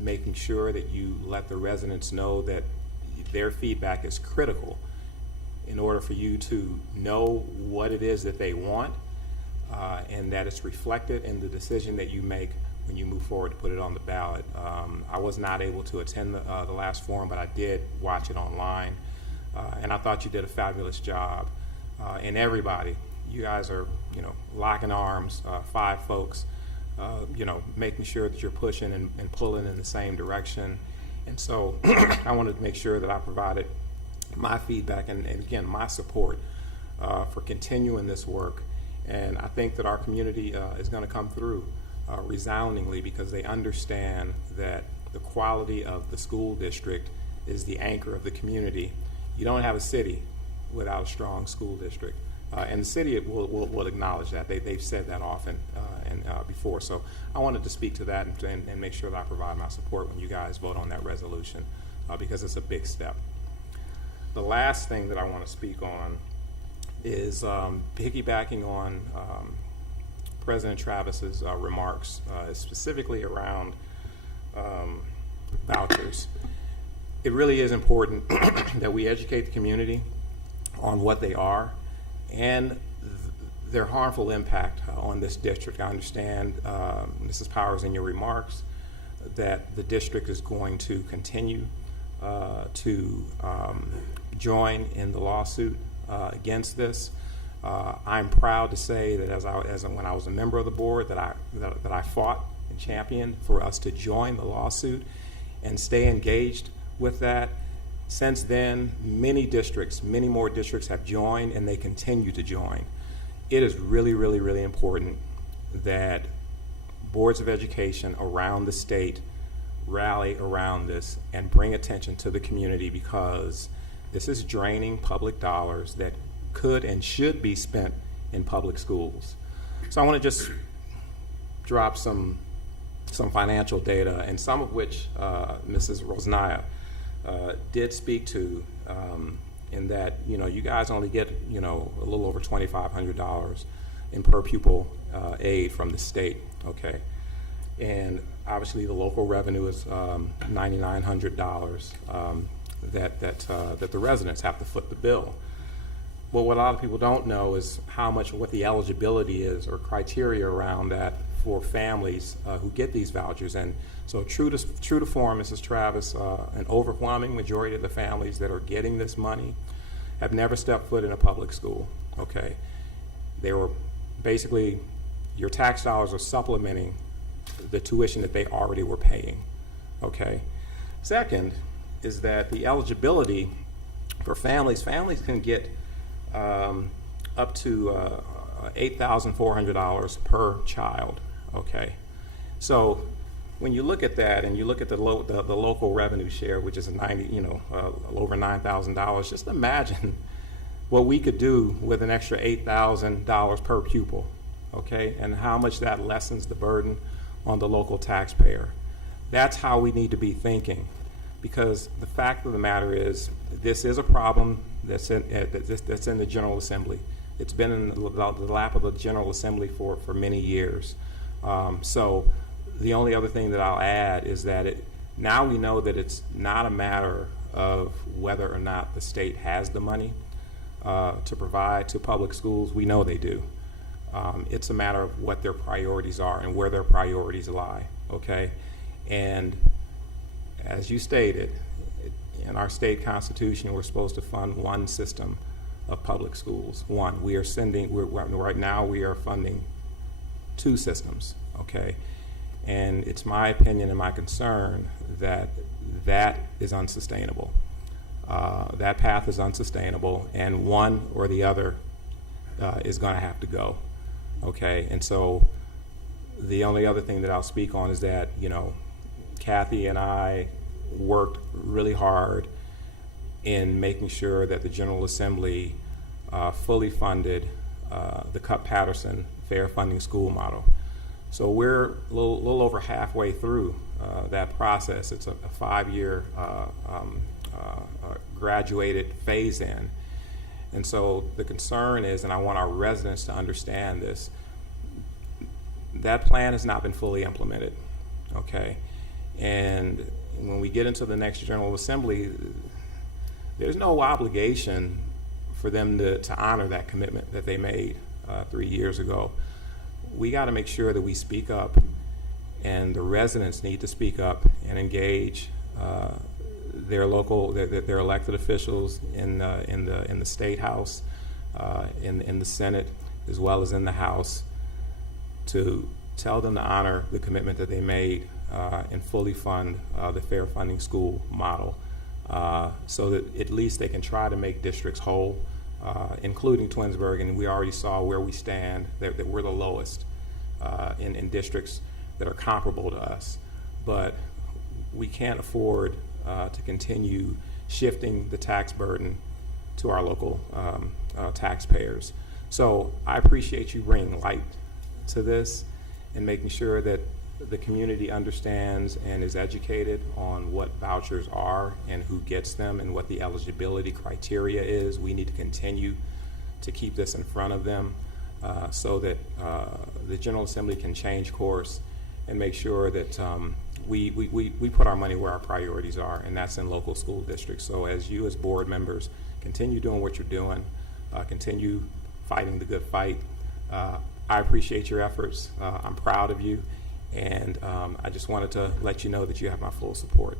making sure that you let the residents know that their feedback is critical in order for you to know what it is that they want, and that it's reflected in the decision that you make when you move forward to put it on the ballot. I was not able to attend the last forum, but I did watch it online, and I thought you did a fabulous job. And everybody, you guys are, locking arms, 5 folks, making sure that you're pushing and pulling in the same direction. And so I wanted to make sure that I provided my feedback and again, my support for continuing this work. And I think that our community is going to come through resoundingly, because they understand that the quality of the school district is the anchor of the community. You don't have a city without a strong school district. And the city will acknowledge that. They've said that often and before. So I wanted to speak to that and make sure that I provide my support when you guys vote on that resolution, because it's a big step. The last thing that I want to speak on is piggybacking on President Travis's remarks, specifically around vouchers. It really is important that we educate the community on what they are and their harmful impact on this district. I understand, Mrs. Powers, in your remarks, that the district is going to continue to join in the lawsuit against this. I'm proud to say that when I was a member of the board, that I fought and championed for us to join the lawsuit and stay engaged with that. Since then, many more districts have joined, and they continue to join. It is really, really, really important that boards of education around the state rally around this and bring attention to the community, because this is draining public dollars that could and should be spent in public schools. So I want to just drop some financial data, and some of which Mrs. Rosnaya did speak to, in that you guys only get a little over $2,500 in per pupil aid from the state, okay, and obviously the local revenue is $9,900 that the residents have to foot the bill. Well, what a lot of people don't know is what the eligibility is or criteria around that for families who get these vouchers. And so true to form, Mrs. Travis, an overwhelming majority of the families that are getting this money have never stepped foot in a public school, okay? They were basically, your tax dollars are supplementing the tuition that they already were paying, okay? Second is that the eligibility for families can get up to $8,400 per child, okay? So when you look at that and you look at the local revenue share, which is over $9,000, just imagine what we could do with an extra $8,000 per pupil, okay? And how much that lessens the burden on the local taxpayer. That's how we need to be thinking, because the fact of the matter is, this is a problem that's in the General Assembly. It's been in the lap of the General Assembly for many years. So the only other thing that I'll add is that now we know that it's not a matter of whether or not the state has the money to provide to public schools. We know they do. It's a matter of what their priorities are and where their priorities lie, okay? And as you stated, in our state constitution, we're supposed to fund one system of public schools. Right now we are funding 2 systems, okay? And it's my opinion and my concern that is unsustainable. That path is unsustainable, and one or the other is going to have to go, okay? And so the only other thing that I'll speak on is that, Kathy and I worked really hard in making sure that the General Assembly fully funded the Cup-Patterson Fair Funding School Model. So we're a little over halfway through that process. It's a 5-year graduated phase-in. And so the concern is, and I want our residents to understand this, that plan has not been fully implemented, okay? And when we get into the next General Assembly, there's no obligation for them to honor that commitment that they made 3 years ago. We got to make sure that we speak up, and the residents need to speak up and engage their local, their elected officials in the State House, in the Senate, as well as in the House, to tell them to honor the commitment that they made and fully fund the fair funding school model, so that at least they can try to make districts whole, including Twinsburg. And we already saw where we stand, that we're the lowest in districts that are comparable to us. But we can't afford to continue shifting the tax burden to our local taxpayers. So I appreciate you bringing light to this and making sure that the community understands and is educated on what vouchers are and who gets them and what the eligibility criteria is. We need to continue to keep this in front of them so that the General Assembly can change course and make sure that we put our money where our priorities are, and that's in local school districts. So as you as board members continue doing what you're doing, continue fighting the good fight. I appreciate your efforts. I'm proud of you, and I just wanted to let you know that you have my full support.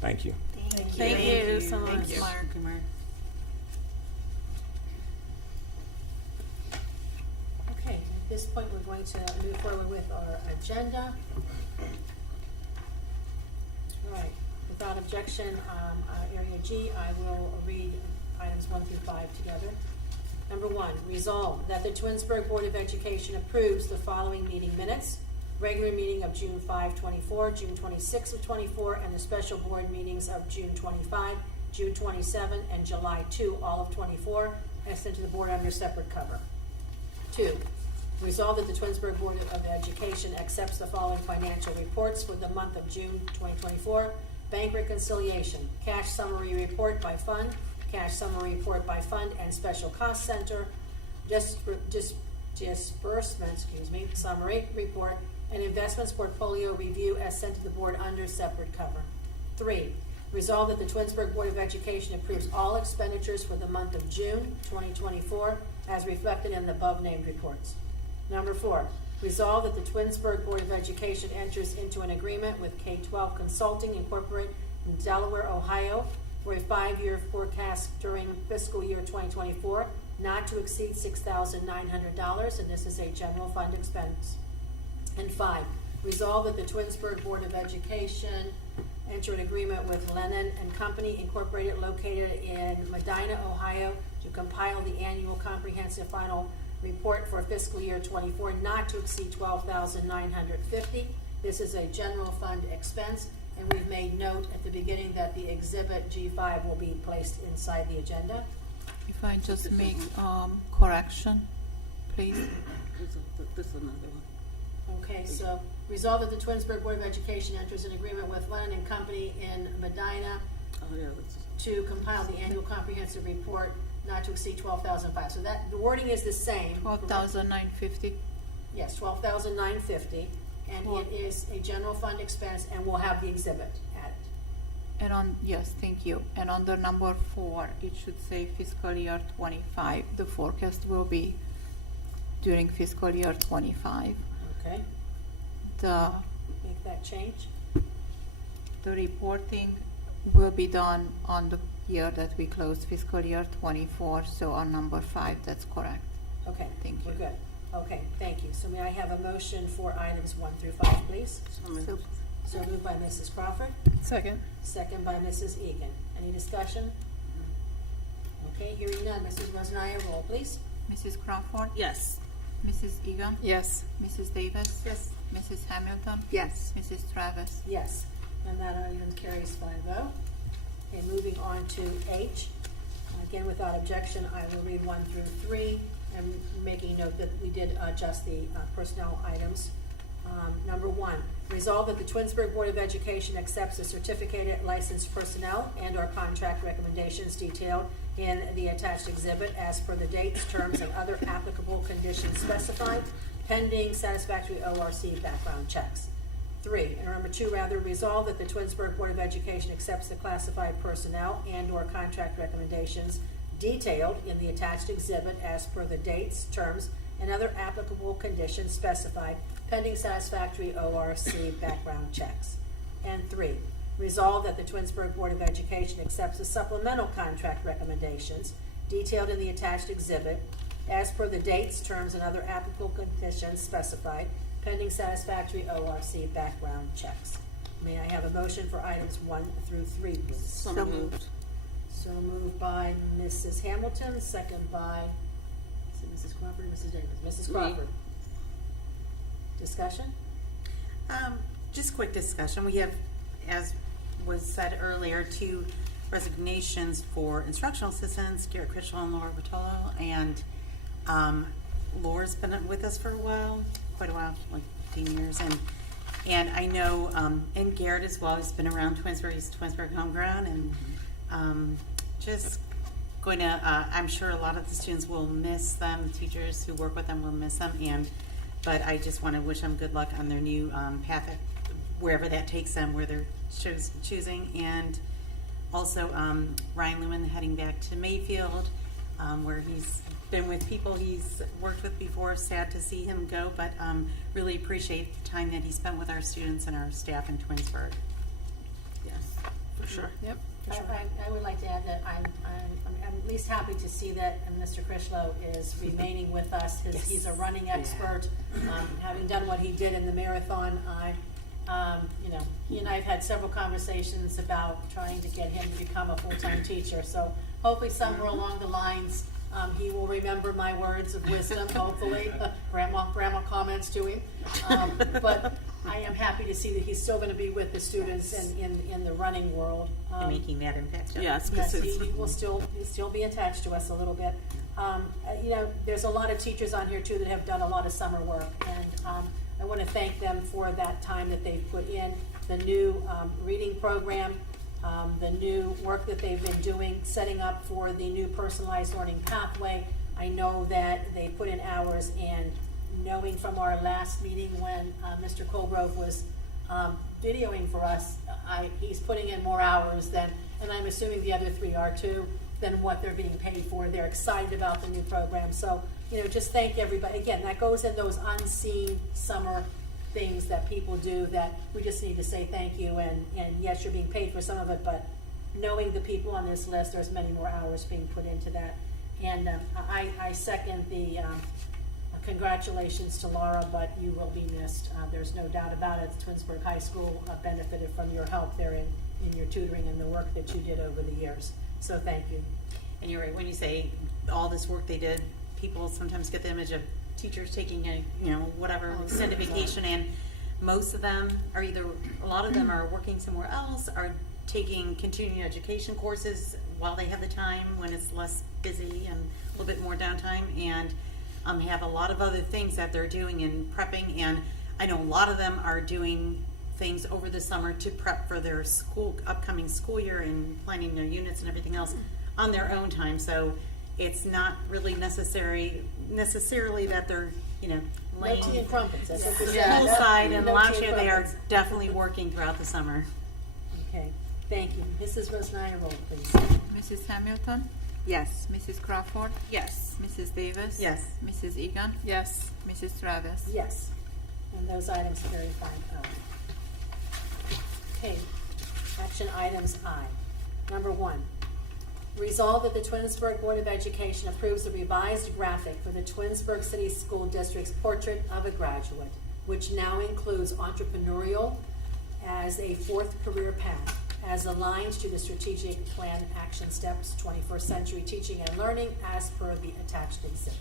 Thank you. Thank you so much, Thank you. Mark. Okay, at this point, we're going to move forward with our agenda. All right, without objection, Area G, I will read items 1 through 5 together. Number 1, resolve that the Twinsburg Board of Education approves the following meeting minutes: regular meeting of June 5, 24, June 26 of 24, and the special board meetings of June 25, June 27, and July 2, all of 24, as sent to the board under separate cover. 2, resolve that the Twinsburg Board of Education accepts the following financial reports for the month of June 2024: bank reconciliation, cash summary report by fund, cash summary report by fund and special cost center, disbursement, summary report, and investments portfolio review as sent to the board under separate cover. 3, resolve that the Twinsburg Board of Education approves all expenditures for the month of June 2024 as reflected in the above named reports. Number 4, resolve that the Twinsburg Board of Education enters into an agreement with K-12 Consulting Incorporated in Delaware, Ohio, for a 5-year forecast during fiscal year 2024, not to exceed $6,900, and this is a general fund expense. And 5, resolve that the Twinsburg Board of Education enter an agreement with Lennon and Company Incorporated, located in Medina, Ohio, to compile the annual comprehensive final report for fiscal year 24, not to exceed $12,950. This is a general fund expense, and we've made note at the beginning that the exhibit G5 will be placed inside the agenda. If I just make correction, please. This is another one. Okay, so resolve that the Twinsburg Board of Education enters an agreement with Lennon and Company in Medina Oh, yeah, that's to compile the annual comprehensive report not to exceed $12,500. So that, the wording is the same. $12,950. Yes, $12,950, and Well- it is a general fund expense, and we'll have the exhibit added. And on, yes, thank you. And under number 4, it should say fiscal year 25. The forecast will be during fiscal year 25. Okay, The make that change. reporting will be done on the year that we close fiscal year 24. So on number 5, that's correct. Okay, Thank we're you. good. Okay, thank you. So may I have a motion for items 1 through 5, please? so moved. So So moved by Mrs. Crawford, Second. second by Mrs. Egan. Any discussion? Okay, hearing none. Mrs. Rosanaya, roll, please. Mrs. Crawford, Yes. Mrs. Egan, Yes. Mrs. Davis, Yes. Mrs. Hamilton, Yes. Mrs. Travis. Yes, and that item carries 5-0. Okay, moving on to H. Again, without objection, I will read 1 through 3, and making note that we did adjust the personnel items. Number 1, resolve that the Twinsburg Board of Education accepts the certificated licensed personnel and/or contract recommendations detailed in the attached exhibit as per the dates, terms, and other applicable conditions specified pending satisfactory ORC background checks. 3, and number 2, rather, resolve that the Twinsburg Board of Education accepts the classified personnel and/or contract recommendations detailed in the attached exhibit as per the dates, terms, and other applicable conditions specified pending satisfactory ORC background checks. And 3, resolve that the Twinsburg Board of Education accepts the supplemental contract recommendations detailed in the attached exhibit as per the dates, terms, and other applicable conditions specified pending satisfactory ORC background checks. May I have a motion for items 1 through 3, please? So moved. So moved by Mrs. Hamilton, second by, is it Mrs. Crawford or Mrs. Davis? Mrs. Me. Crawford. Discussion? Just quick discussion. We have, as was said earlier, 2 resignations for instructional assistants, Garrett Critchell and Laura Bertolo. And Laura's been with us for a while, quite a while, like 15 years. And I know, and Garrett as well, he's been around Twinsburg, he's Twinsburg homegrown. And just going to, I'm sure a lot of the students will miss them, the teachers who work with them will miss them. But I just want to wish them good luck on their new path, wherever that takes them, where they're choosing. And also Ryan Lewin heading back to Mayfield, where he's been with people he's worked with before. Sad to see him go, but really appreciate the time that he spent with our students and our staff in Twinsburg. Yes, for sure. Yep. I would like to add that I'm at least happy to see that Mr. Critchlow is remaining with us. Yes. He's a running expert. Having done what he did in the marathon, he and I have had several conversations about trying to get him to become a full-time teacher. So hopefully somewhere along the lines, he will remember my words of wisdom, hopefully. Grandma comments to him. But I am happy to see that he's still going to be with the students and in the running world. And making that impact. Yes, Yes, because he will still be attached to us a little bit. There's a lot of teachers on here too that have done a lot of summer work, and I want to thank them for that time that they've put in, the new reading program, the new work that they've been doing, setting up for the new personalized learning pathway. I know that they put in hours, and knowing from our last meeting when Mr. Colgrove was videoing for us, he's putting in more hours than, and I'm assuming the other 3 are too, than what they're being paid for. They're excited about the new program. So, just thank everybody. Again, that goes in those unseen summer things that people do that we just need to say thank you. And yes, you're being paid for some of it, but knowing the people on this list, there's many more hours being put into that. And I second the congratulations to Laura, but you will be missed. There's no doubt about it. Twinsburg High School benefited from your help there in your tutoring and the work that you did over the years. So thank you. And you're right, when you say all this work they did, people sometimes get the image of teachers taking whatever extended vacation, and most of them are a lot of them are working somewhere else, are taking continuing education courses while they have the time when it's less busy and a little bit more downtime, and have a lot of other things that they're doing and prepping. And I know a lot of them are doing things over the summer to prep for their upcoming school year and planning their units and everything else on their own time. So it's not really necessarily that they're No laying tea and crumpets. That's what they said. poolside and No lounge tea here. and They are crumpets. definitely working throughout the summer. Okay, thank you. Mrs. Rosnaya, roll please. Mrs. Hamilton, Yes. Mrs. Crawford, yes. Mrs. Davis. Yes. Mrs. Egan, Yes. Mrs. Travis. Yes, and those items carry 5-0. Okay, action items I. Number 1, resolve that the Twinsburg Board of Education approves the revised graphic for the Twinsburg City School District's Portrait of a Graduate, which now includes entrepreneurial as a 4th career path, as aligned to the strategic plan action steps, 21st century teaching and learning, as per the attached exhibit.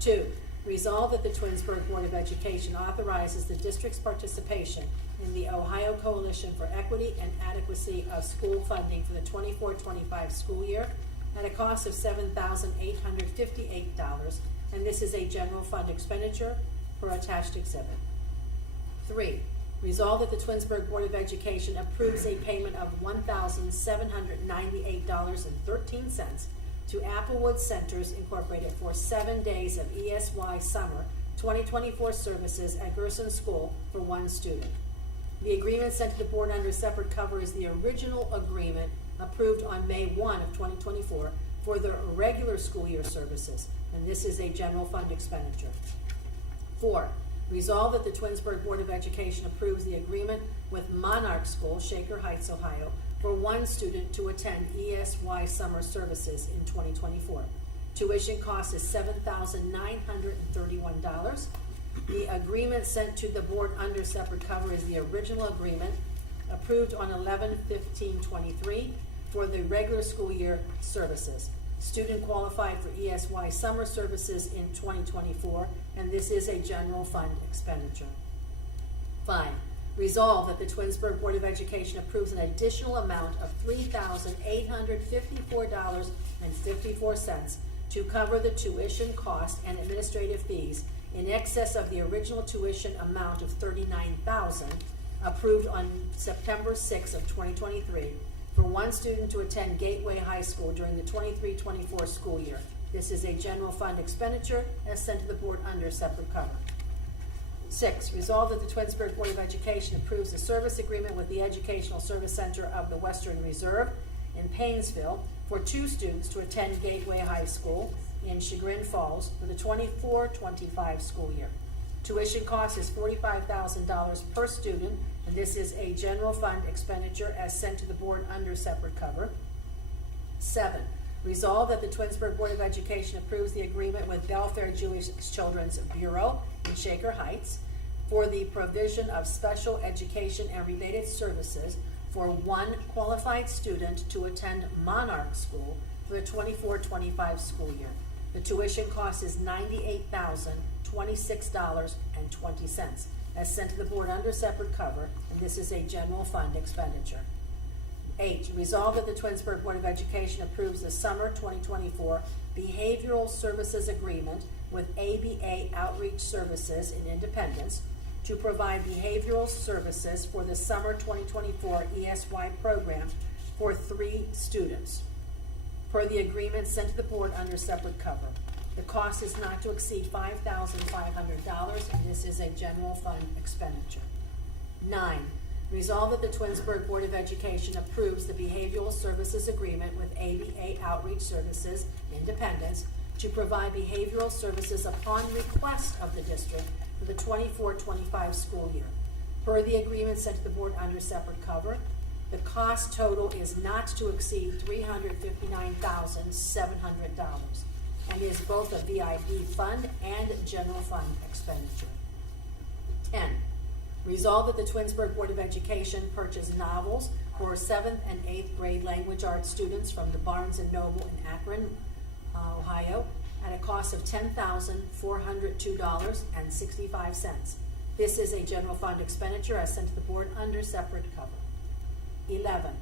2, resolve that the Twinsburg Board of Education authorizes the district's participation in the Ohio Coalition for Equity and Adequacy of School Funding for the 24-25 school year at a cost of $7,858, and this is a general fund expenditure per attached exhibit. 3, resolve that the Twinsburg Board of Education approves a payment of $1,798.13 to Applewood Centers Incorporated for 7 days of ESY summer 2024 services at Gerson School for one student. The agreement sent to the board under separate cover is the original agreement approved on May 1 of 2024 for the regular school year services, and this is a general fund expenditure. 4, resolve that the Twinsburg Board of Education approves the agreement with Monarch School, Shaker Heights, Ohio, for one student to attend ESY summer services in 2024. Tuition cost is $7,931. The agreement sent to the board under separate cover is the original agreement approved on 11/15/23 for the regular school year services. Student qualified for ESY summer services in 2024, and this is a general fund expenditure. 5, resolve that the Twinsburg Board of Education approves an additional amount of $3,854.54 to cover the tuition cost and administrative fees in excess of the original tuition amount of $39,000 approved on September 6 of 2023 for one student to attend Gateway High School during the 23-24 school year. This is a general fund expenditure as sent to the board under separate cover. 6, resolve that the Twinsburg Board of Education approves a service agreement with the Educational Service Center of the Western Reserve in Paynesville for two students to attend Gateway High School in Chagrin Falls for the 24-25 school year. Tuition cost is $45,000 per student, and this is a general fund expenditure as sent to the board under separate cover. 7, resolve that the Twinsburg Board of Education approves the agreement with Belfair Jewish Children's Bureau in Shaker Heights for the provision of special education and related services for one qualified student to attend Monarch School for the 24-25 school year. The tuition cost is $98,026.20 as sent to the board under separate cover, and this is a general fund expenditure. 8, resolve that the Twinsburg Board of Education approves the summer 2024 behavioral services agreement with ABA Outreach Services in Independence to provide behavioral services for the summer 2024 ESY program for 3 students, per the agreement sent to the board under separate cover. The cost is not to exceed $5,500, and this is a general fund expenditure. 9, resolve that the Twinsburg Board of Education approves the behavioral services agreement with ABA Outreach Services Independence to provide behavioral services upon request of the district for the 24-25 school year. Per the agreement sent to the board under separate cover, the cost total is not to exceed $359,700 and is both a VIB fund and general fund expenditure. 10, resolve that the Twinsburg Board of Education purchase novels for 7th and 8th grade language arts students from the Barnes & Noble in Akron, Ohio, at a cost of $10,402.65. This is a general fund expenditure as sent to the board under separate cover. 11,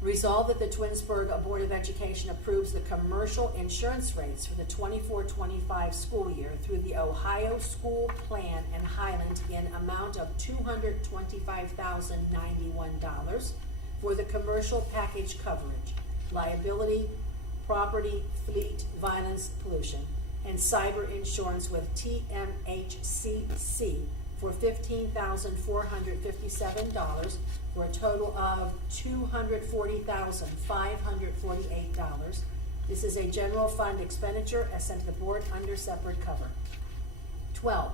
resolve that the Twinsburg Board of Education approves the commercial insurance rates for the 24-25 school year through the Ohio School Plan and Highland in amount of $225,091 for the commercial package coverage, liability, property, fleet, violence, pollution, and cyber insurance with TMHCC for $15,457 for a total of $240,548. This is a general fund expenditure as sent to the board under separate cover. 12,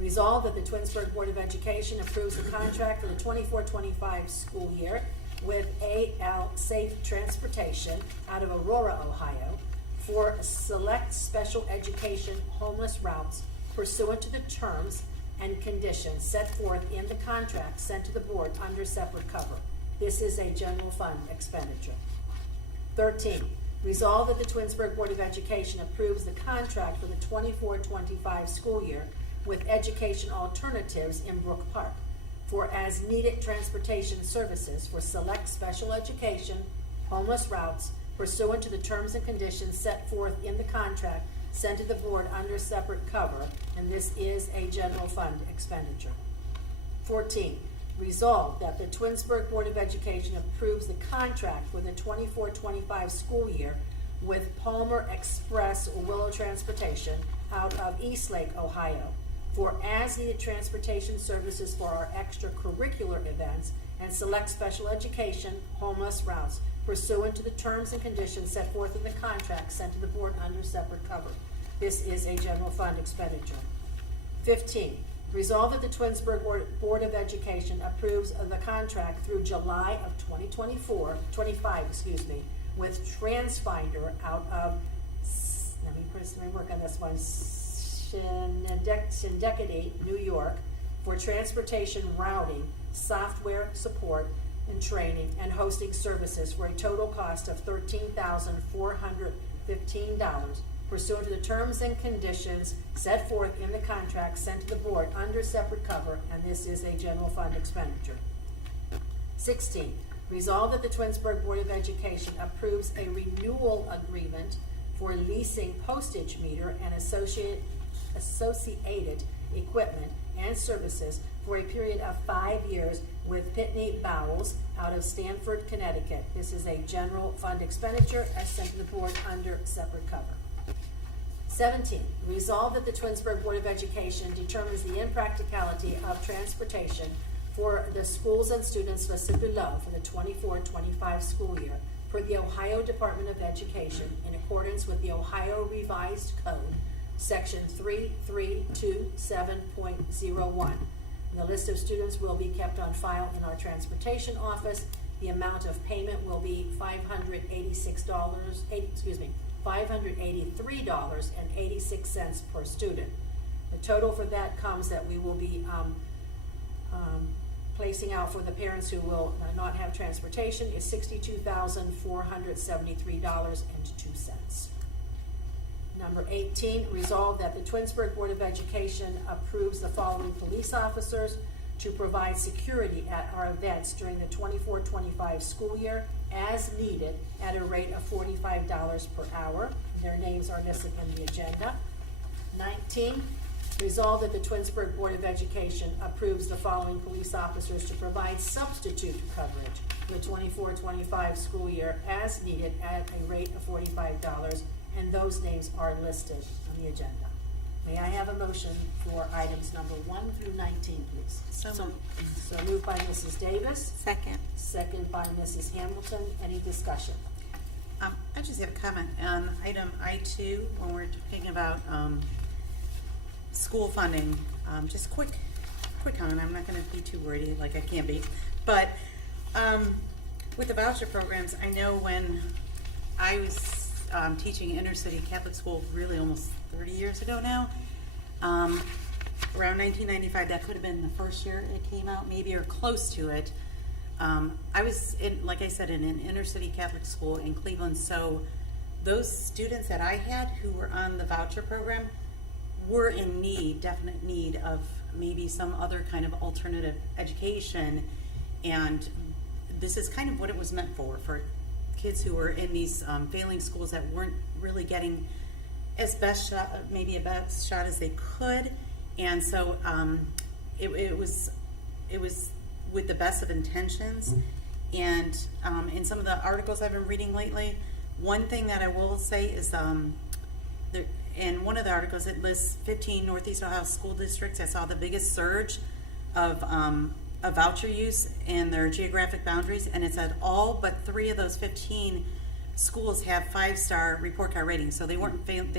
resolve that the Twinsburg Board of Education approves the contract for the 24-25 school year with AL Safe Transportation out of Aurora, Ohio, for select special education homeless routes pursuant to the terms and conditions set forth in the contract sent to the board under separate cover. This is a general fund expenditure. 13, resolve that the Twinsburg Board of Education approves the contract for the 24-25 school year with Education Alternatives in Brook Park for as-needed transportation services for select special education homeless routes pursuant to the terms and conditions set forth in the contract sent to the board under separate cover, and this is a general fund expenditure. 14, resolve that the Twinsburg Board of Education approves the contract for the 24-25 school year with Palmer Express Willow Transportation out of Eastlake, Ohio, for as-needed transportation services for our extracurricular events and select special education homeless routes pursuant to the terms and conditions set forth in the contract sent to the board under separate cover. This is a general fund expenditure. 15, resolve that the Twinsburg Board of Education approves of the contract through July of 25, with TransFinder out of, let me work on this one, Schenectady, New York, for transportation routing, software support, and training and hosting services for a total cost of $13,415 pursuant to the terms and conditions set forth in the contract sent to the board under separate cover, and this is a general fund expenditure. 16, resolve that the Twinsburg Board of Education approves a renewal agreement for leasing postage meter and associated equipment and services for a period of 5 years with Pitney Bowes out of Stamford, Connecticut. This is a general fund expenditure as sent to the board under separate cover. 17, resolve that the Twinsburg Board of Education determines the impracticality of transportation for the schools and students listed below for the 24-25 school year per the Ohio Department of Education in accordance with the Ohio Revised Code, Section 3327.01. The list of students will be kept on file in our transportation office. The amount of payment will be $583.86 per student. The total for that comes that we will be placing out for the parents who will not have transportation is $62,473.02. Number 18, resolve that the Twinsburg Board of Education approves the following police officers to provide security at our events during the 24-25 school year as needed at a rate of $45 per hour. Their names are listed in the agenda. 19, resolve that the Twinsburg Board of Education approves the following police officers to provide substitute coverage for the 24-25 school year as needed at a rate of $45, and those names are listed on the agenda. May I have a motion for items number 1 through 19, please? So Moved by Mrs. Davis, second. second by Mrs. Hamilton. Any discussion? I just have a comment on item I2 when we're talking about school funding. Just quick comment. I'm not going to be too wordy like I can be, but with the voucher programs, I know when I was teaching inner city Catholic school really almost 30 years ago now, around 1995, that could have been the first year it came out, maybe, or close to it. I was in, like I said, in an inner city Catholic school in Cleveland, so those students that I had who were on the voucher program were in definite need of maybe some other kind of alternative education, and this is kind of what it was meant for kids who were in these failing schools that weren't really getting best shot as they could, and so it was with the best of intentions. And in some of the articles I've been reading lately, one thing that I will say is in one of the articles it lists 15 Northeast Ohio school districts that saw the biggest surge of voucher use in their geographic boundaries, and it said all but 3 of those 15 schools have 5-star report card ratings, so they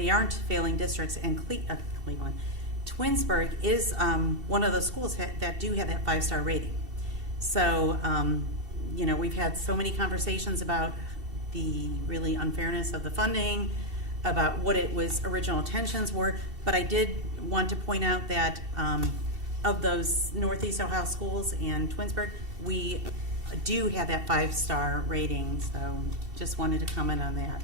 aren't failing districts. And Cleveland, Twinsburg is one of those schools that do have that 5-star rating. So we've had so many conversations about the really unfairness of the funding, about what it was original intentions were, but I did want to point out that of those Northeast Ohio schools and Twinsburg, we do have that 5-star rating, so just wanted to comment on that.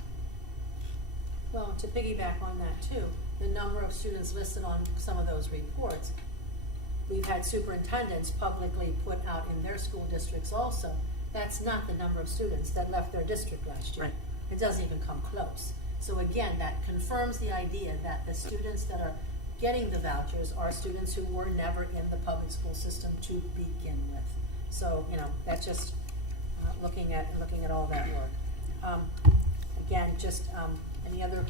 Well, to piggyback on that too, the number of students listed on some of those reports, we've had superintendents publicly put out in their school districts also. That's not the number of students that left their district last year. Right. It doesn't even come close. So again, that confirms the idea that the students that are getting the vouchers are students who were never in the public school system to begin with. So, that's just looking at all that work. Again, just any other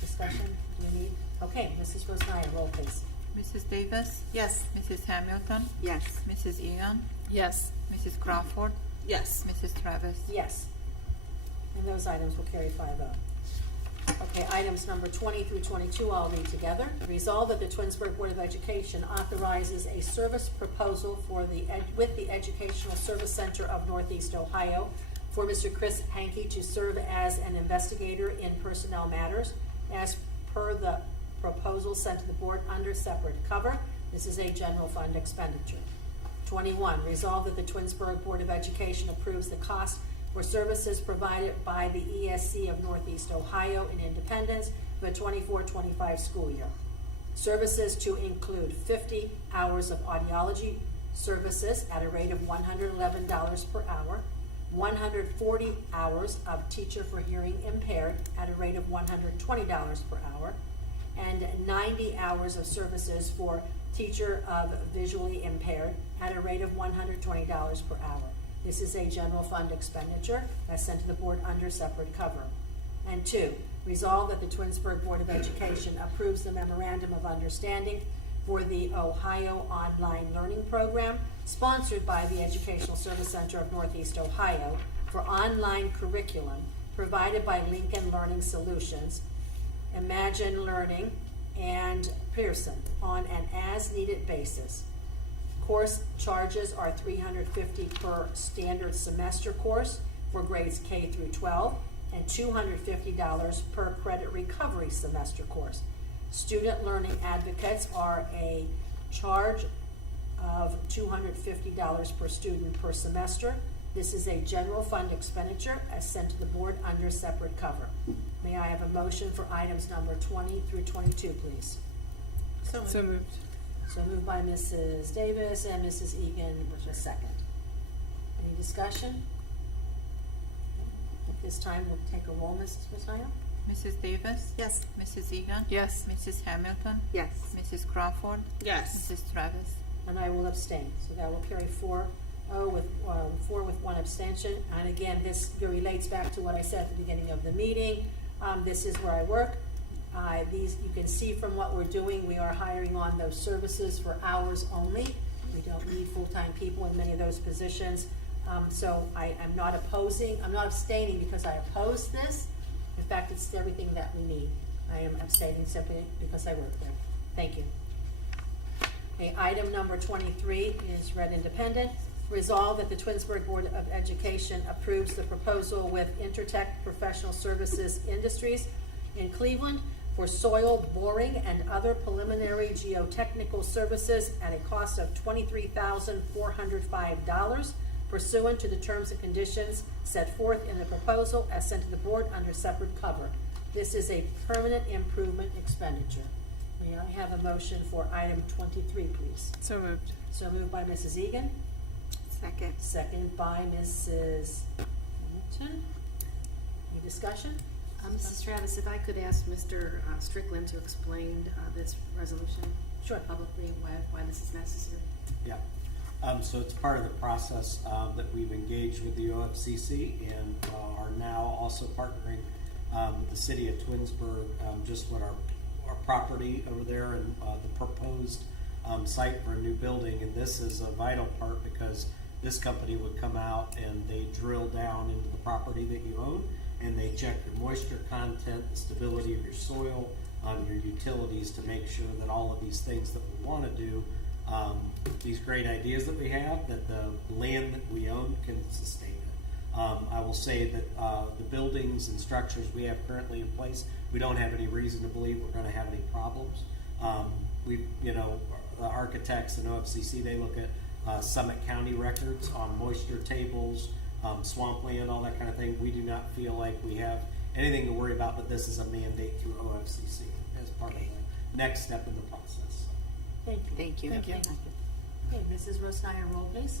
discussion? Do we need Okay, Mrs. Rosnaya, roll please. Mrs. Davis? Yes. Mrs. Hamilton? Yes. Mrs. Egan? Yes. Mrs. Crawford? Yes. Mrs. Travis? Yes. And those items will carry 5-0. Okay, items number 20 through 22 I'll read together. Resolve that the Twinsburg Board of Education authorizes a service proposal for with the Educational Service Center of Northeast Ohio for Mr. Chris Hankey to serve as an investigator in personnel matters as per the proposal sent to the board under separate cover. This is a general fund expenditure. 21, resolve that the Twinsburg Board of Education approves the cost for services provided by the ESC of Northeast Ohio in Independence for the 24-25 school year. Services to include 50 hours of audiology services at a rate of $111 per hour, 140 hours of teacher for hearing impaired at a rate of $120 per hour, and 90 hours of services for teacher of visually impaired at a rate of $120 per hour. This is a general fund expenditure as sent to the board under separate cover. And 2, resolve that the Twinsburg Board of Education approves the memorandum of understanding for the Ohio Online Learning Program sponsored by the Educational Service Center of Northeast Ohio for online curriculum provided by Lincoln Learning Solutions, Imagine Learning, and Pearson on an as-needed basis. Course charges are $350 per standard semester course for grades K through 12 and $250 per credit recovery semester course. Student learning advocates are a charge of $250 per student per semester. This is a general fund expenditure as sent to the board under separate cover. May I have a motion for items number 20 through 22, please? So moved. So moved by Mrs. Davis and Mrs. Egan with a second. Any discussion? At this time, we'll take a roll, Mrs. Rosnaya. Mrs. Davis? Yes. Mrs. Egan? Yes. Mrs. Hamilton? Yes. Mrs. Crawford? Yes. Mrs. Travis? And I will abstain, so that will carry 4 with 1 abstention. And again, this relates back to what I said at the beginning of the meeting. This is where I work. These, you can see from what we're doing, we are hiring on those services for hours only. We don't need full-time people in many of those positions. So I am not opposing, I'm not abstaining because I oppose this. In fact, it's everything that we need. I am abstaining simply because I work there. Thank you. Okay, item number 23 is read independent. Resolve that the Twinsburg Board of Education approves the proposal with Intertech Professional Services Industries in Cleveland for soil boring and other preliminary geotechnical services at a cost of $23,405 pursuant to the terms and conditions set forth in the proposal as sent to the board under separate cover. This is a permanent improvement expenditure. May I have a motion for item 23, please? So moved. So moved by Mrs. Egan, Second. second by Mrs. Hamilton. Any discussion? Mrs. Travis, if I could ask Mr. Strickland to explain this resolution Sure. publicly, why this is necessary. Yeah, so it's part of the process that we've engaged with the OFCC and are now also partnering with the city of Twinsburg, just with our property over there and the proposed site for a new building. And this is a vital part because this company would come out and they drill down into the property that you own and they check your moisture content, the stability of your soil, your utilities to make sure that all of these things that we want to do, these great ideas that we have, that the land that we own can sustain it. I will say that the buildings and structures we have currently in place, we don't have any reason to believe we're going to have any problems. The architects and OFCC, they look at Summit County records on moisture tables, swampland, all that kind of thing. We do not feel like we have anything to worry about, but this is a mandate through OFCC as part of the next step in the process. Thank you. Thank you. Thank you. Okay, Mrs. Rosnaya, roll please.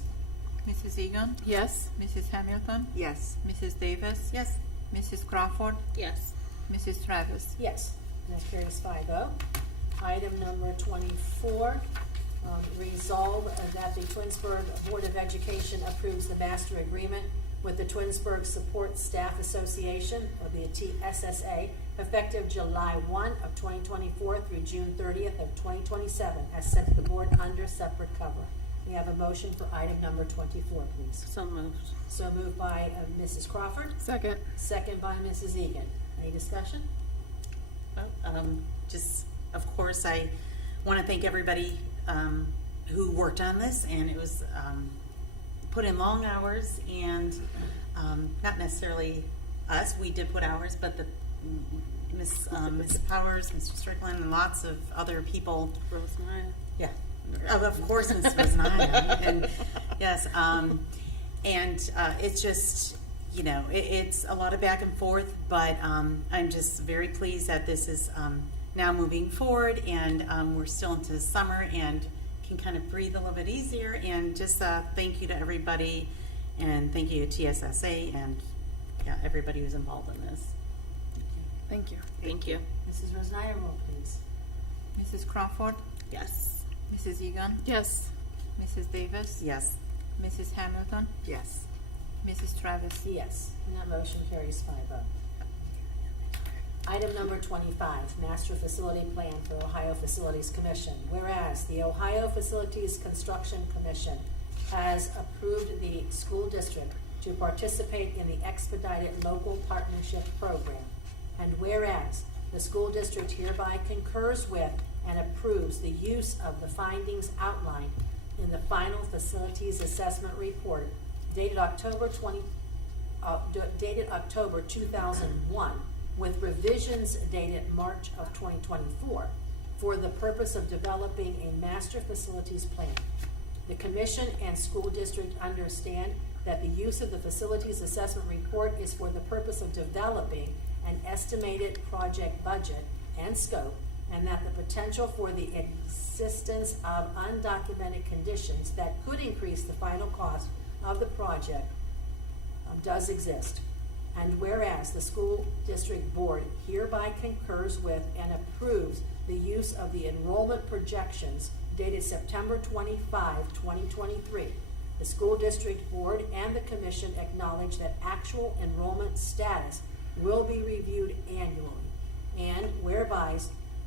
Mrs. Egan? Yes. Mrs. Hamilton? Yes. Mrs. Davis? Yes. Mrs. Crawford? Yes. Mrs. Travis? Yes, that carries 5-0. Item number 24, resolve that the Twinsburg Board of Education approves the master agreement with the Twinsburg Support Staff Association, or the TSSA, effective July 1 of 2024 through June 30th of 2027, as sent to the board under separate cover. We have a motion for item number 24, please. So moved. So moved by Mrs. Crawford, Second. second by Mrs. Egan. Any discussion? Just, of course, I want to thank everybody who worked on this, and it was put in long hours, and not necessarily us, we did put hours, but the Miss Powers, Mr. Strickland, and lots of other people. Rosemary. Yeah, of course, Miss Rosnaya, and yes, and it's just, you know, it's a lot of back and forth, but I'm just very pleased that this is now moving forward, and we're still into summer and can kind of breathe a little bit easier. And just thank you to everybody, and thank you to TSSA and everybody who's involved in this. Thank you. Thank you. Mrs. Rosnaya, roll please. Mrs. Crawford, Yes. Mrs. Egan, Yes. Mrs. Davis, Yes. Mrs. Hamilton, Yes. Mrs. Travis. Yes, and that motion carries 5-0. Item number 25, Master Facility Plan for Ohio Facilities Commission. Whereas the Ohio Facilities Construction Commission has approved the school district to participate in the Expedited Local Partnership Program. And whereas the school district hereby concurs with and approves the use of the findings outlined in the final facilities assessment report dated October 2001, with revisions dated March of 2024, for the purpose of developing a master facilities plan. The commission and school district understand that the use of the facilities assessment report is for the purpose of developing an estimated project budget and scope, and that the potential for the existence of undocumented conditions that could increase the final cost of the project does exist. And whereas the school district board hereby concurs with and approves the use of the enrollment projections dated September 25, 2023, the school district board and the commission acknowledge that actual enrollment status will be reviewed annually. And whereby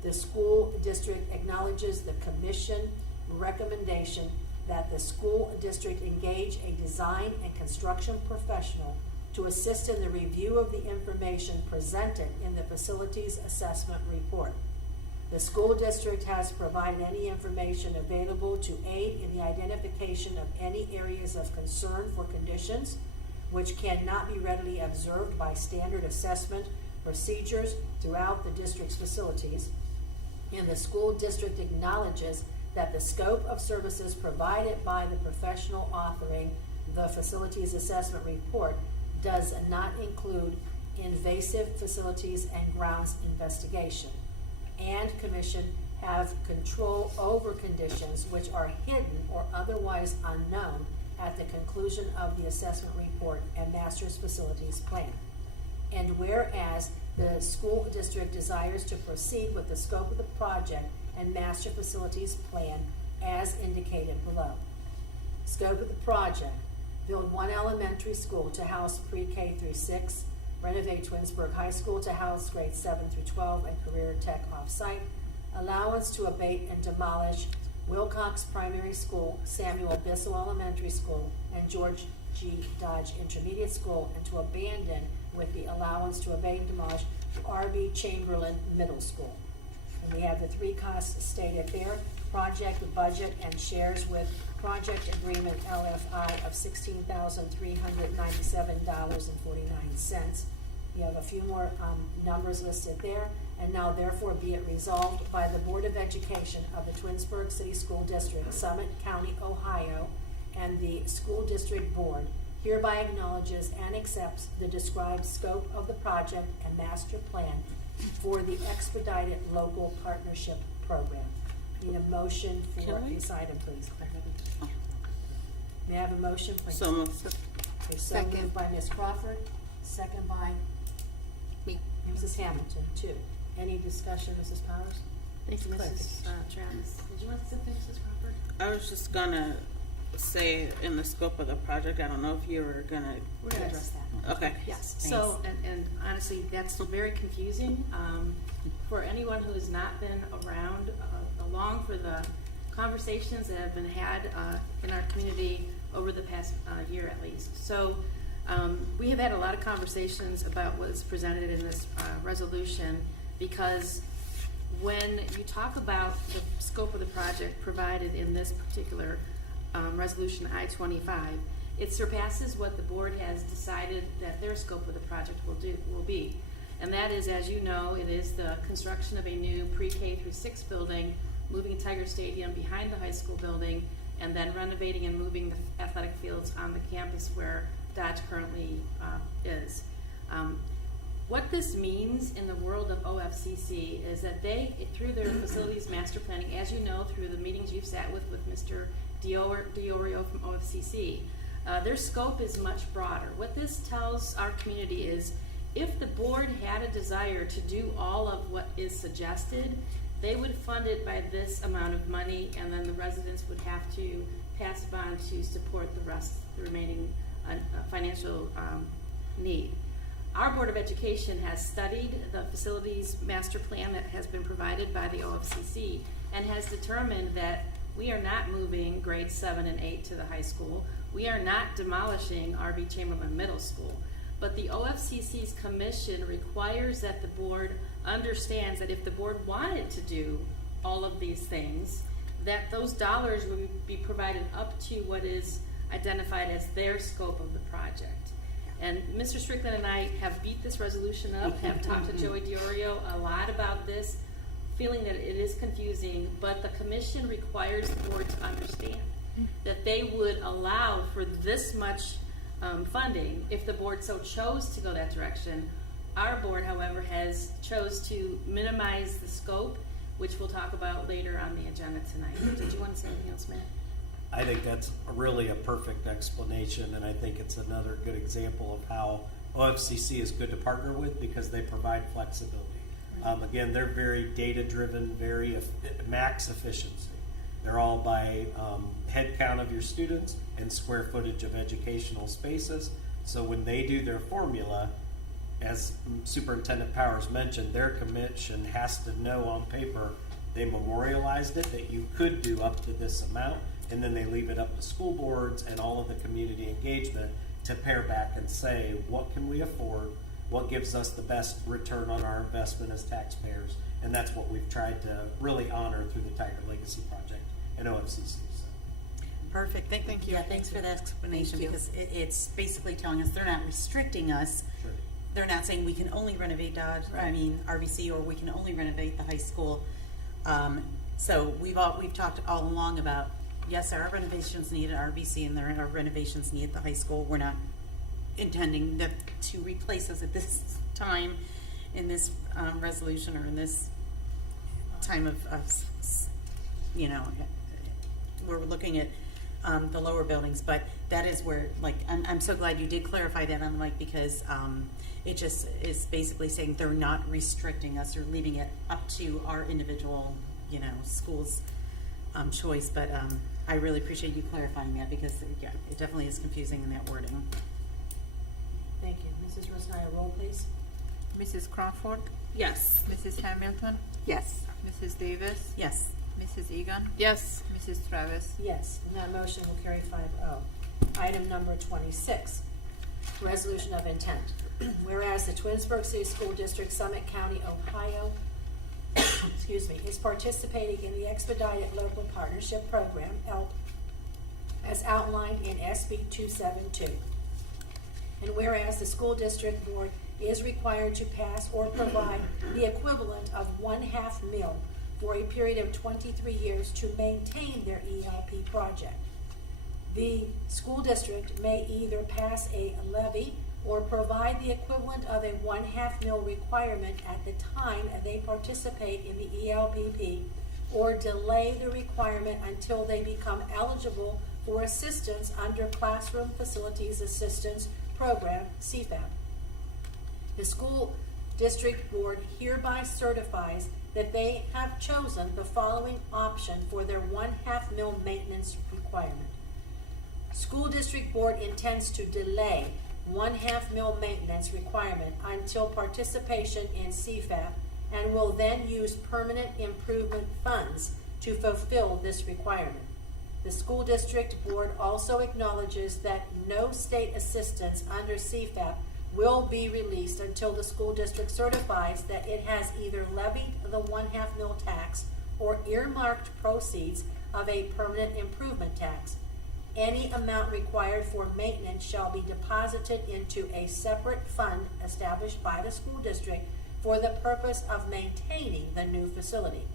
the school district acknowledges the commission recommendation that the school district engage a design and construction professional to assist in the review of the information presented in the facilities assessment report. The school district has provided any information available to aid in the identification of any areas of concern for conditions which cannot be readily observed by standard assessment procedures throughout the district's facilities. And the school district acknowledges that the scope of services provided by the professional authoring the facilities assessment report does not include invasive facilities and grounds investigation. And commission have control over conditions which are hidden or otherwise unknown at the conclusion of the assessment report and master's facilities plan. And whereas the school district desires to proceed with the scope of the project and master facilities plan as indicated below. Scope of the project: build one elementary school to house pre-K through 6, renovate Twinsburg High School to house grades 7 through 12 and career tech off-site, allowance to abate and demolish Wilcox Primary School, Samuel Bissell Elementary School, and George G. Dodge Intermediate School, and to abandon with the allowance to abate and demolish R.B. Chamberlain Middle School. And we have the three costs stated there: project budget and shares with project agreement LFI of $16,397.49. You have a few more numbers listed there. And now therefore be it resolved by the Board of Education of the Twinsburg City School District, Summit County, Ohio, and the School District Board hereby acknowledges and accepts the described scope of the project and master plan for the Expedited Local Partnership Program. Need a motion for Can we- this item, please. May I have a motion, please? So moved. Okay, so Second. moved by Ms. Crawford, second by Me. Mrs. Hamilton, 2. Any discussion, Mrs. Powers? Thank you, Clarification. Mrs. Travis. Did you want to say something, Mrs. Crawford? I was just gonna say in the scope of the project, I don't know if you were gonna. We're going to address that. Okay. Yes. So, and honestly, that's very confusing for anyone who has not been around along for the conversations that have been had in our community over the past year at least. So we have had a lot of conversations about what's presented in this resolution, because when you talk about the scope of the project provided in this particular resolution I-25, it surpasses what the board has decided that their scope of the project will be. And that is, as you know, it is the construction of a new pre-K through 6 building, moving Tiger Stadium behind the high school building, and then renovating and moving the athletic fields on the campus where Dodge currently is. What this means in the world of OFCC is that they, through their facilities master planning, as you know, through the meetings you've sat with Mr. Diorio from OFCC, their scope is much broader. What this tells our community is, if the board had a desire to do all of what is suggested, they would fund it by this amount of money, and then the residents would have to pass bond to support the remaining financial need. Our Board of Education has studied the facilities master plan that has been provided by the OFCC and has determined that we are not moving grades 7 and 8 to the high school. We are not demolishing R.B. Chamberlain Middle School. But the OFCC's commission requires that the board understands that if the board wanted to do all of these things, that those dollars would be provided up to what is identified as their scope of the project. And Mr. Strickland and I have beat this resolution up, have talked to Joey Diorio a lot about this, feeling that it is confusing, but the commission requires the board to understand that they would allow for this much funding if the board so chose to go that direction. Our board, however, has chose to minimize the scope, which we'll talk about later on the agenda tonight. Did you want to say anything else, Matt? I think that's really a perfect explanation, and I think it's another good example of how OFCC is good to partner with because they provide flexibility. Again, they're very data-driven, very max efficiency. They're all by head count of your students and square footage of educational spaces. So when they do their formula, as Superintendent Powers mentioned, their commission has to know on paper they memorialized it, that you could do up to this amount, and then they leave it up to school boards and all of the community engagement to pare back and say, what can we afford? What gives us the best return on our investment as taxpayers? And that's what we've tried to really honor through the Tiger Legacy Project and OFCC. Perfect. Thank you. Yeah, thanks for that explanation, Thank you. because it's basically telling us they're not restricting us. Sure. They're not saying we can only renovate Dodge, RBC, or we can only renovate the high school. So we've talked all along about, yes, there are renovations needed at RBC and there are renovations needed at the high school. We're not intending to replace us at this time in this resolution or in this time of we're looking at the lower buildings, but that is where, like, I'm so glad you did clarify that on the mic, because it just is basically saying they're not restricting us or leaving it up to our individual, schools' choice. But I really appreciate you clarifying that, because it definitely is confusing in that wording. Thank you. Mrs. Rusnaya, roll please. Mrs. Crawford, Yes. Mrs. Hamilton, Yes. Mrs. Davis, Yes. Mrs. Egan, Yes. Mrs. Travis. Yes, and that motion will carry 5-0. Item number 26, resolution of intent. Whereas the Twinsburg City School District, Summit County, Ohio, is participating in the Expedited Local Partnership Program, ELP, as outlined in SB 272. And whereas the school district board is required to pass or provide the equivalent of 1/2 mil for a period of 23 years to maintain their ELP project. The school district may either pass a levy or provide the equivalent of a 1/2 mil requirement at the time they participate in the ELPP, or delay the requirement until they become eligible for assistance under Classroom Facilities Assistance Program, CFAP. The school district board hereby certifies that they have chosen the following option for their 1/2 mil maintenance requirement. School District Board intends to delay 1/2 mil maintenance requirement until participation in CFAP and will then use permanent improvement funds to fulfill this requirement. The School District Board also acknowledges that no state assistance under CFAP will be released until the school district certifies that it has either levied the 1/2 mil tax or earmarked proceeds of a permanent improvement tax. Any amount required for maintenance shall be deposited into a separate fund established by the school district for the purpose of maintaining the new facility.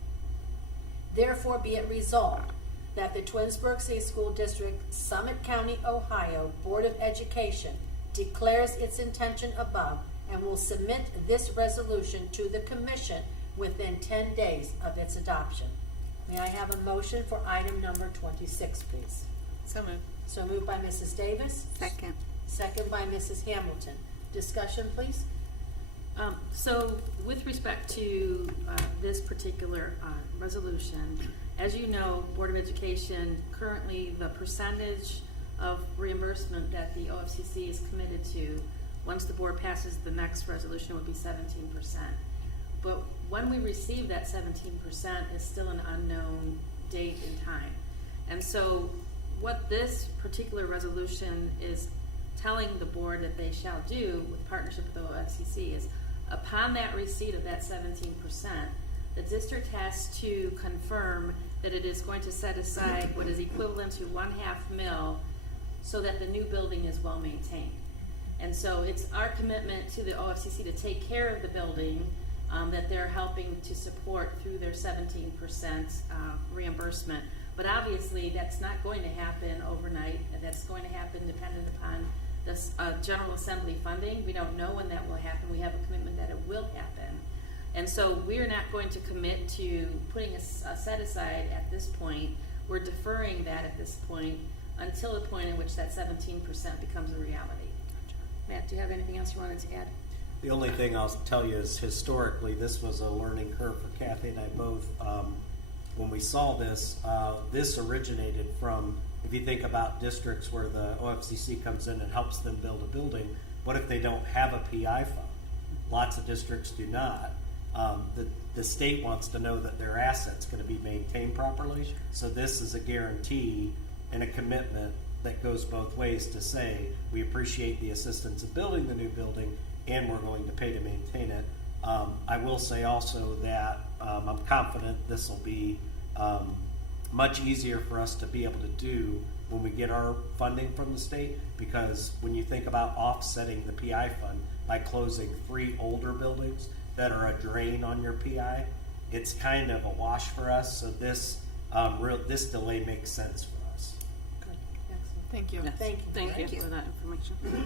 Therefore, be it resolved that the Twinsburg City School District, Summit County, Ohio Board of Education declares its intention above and will submit this resolution to the Commission within 10 days of its adoption. May I have a motion for item number 26, please? So moved. So moved by Mrs. Davis. Second. Second by Mrs. Hamilton. Discussion, please? So with respect to this particular resolution, as you know, Board of Education, currently the percentage of reimbursement that the OFCC is committed to, once the board passes the next resolution, would be 17%. But when we receive that 17% is still an unknown date and time. And so what this particular resolution is telling the board that they shall do with partnership with the OFCC is, upon that receipt of that 17%, the district has to confirm that it is going to set aside what is equivalent to 1/2 mil so that the new building is well maintained. And so it's our commitment to the OFCC to take care of the building that they're helping to support through their 17% reimbursement. But obviously, that's not going to happen overnight. That's going to happen dependent upon the General Assembly funding. We don't know when that will happen. We have a commitment that it will happen. And so we're not going to commit to putting a set aside at this point. We're deferring that at this point until the point in which that 17% becomes a reality. Matt, do you have anything else you wanted to add? The only thing I'll tell you is historically, this was a learning curve for Kathy and I both. When we saw this, this originated from, if you think about districts where the OFCC comes in and helps them build a building, what if they don't have a PI fund? Lots of districts do not. The state wants to know that their asset's going to be maintained properly. So this is a guarantee and a commitment that goes both ways to say, we appreciate the assistance of building the new building and we're going to pay to maintain it. I will say also that I'm confident this will be much easier for us to be able to do when we get our funding from the state, because when you think about offsetting the PI fund by closing 3 older buildings that are a drain on your PI, it's kind of a wash for us. So this this delay makes sense for us. Good. Excellent. Thank you. Yes. Thank you. for that information. Okay,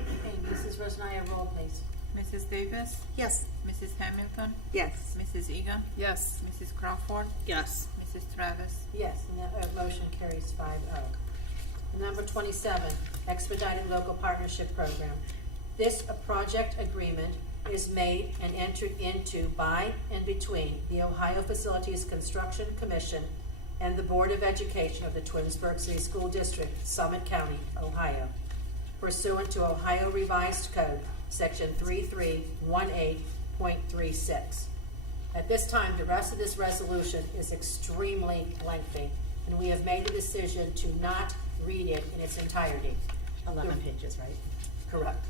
Mrs. Rosnaya, roll, please. Mrs. Davis? Yes. Mrs. Hamilton? Yes. Mrs. Egan? Yes. Mrs. Crawford? Yes. Mrs. Travis? Yes, and that motion carries 5-0. Number 27, expediting local partnership program. This project agreement is made and entered into by and between the Ohio Facilities Construction Commission and the Board of Education of the Twinsburg City School District, Summit County, Ohio, pursuant to Ohio Revised Code, Section 3318.36. At this time, the rest of this resolution is extremely lengthy, and we have made a decision to not read it in its entirety. 11 pages, right? Correct.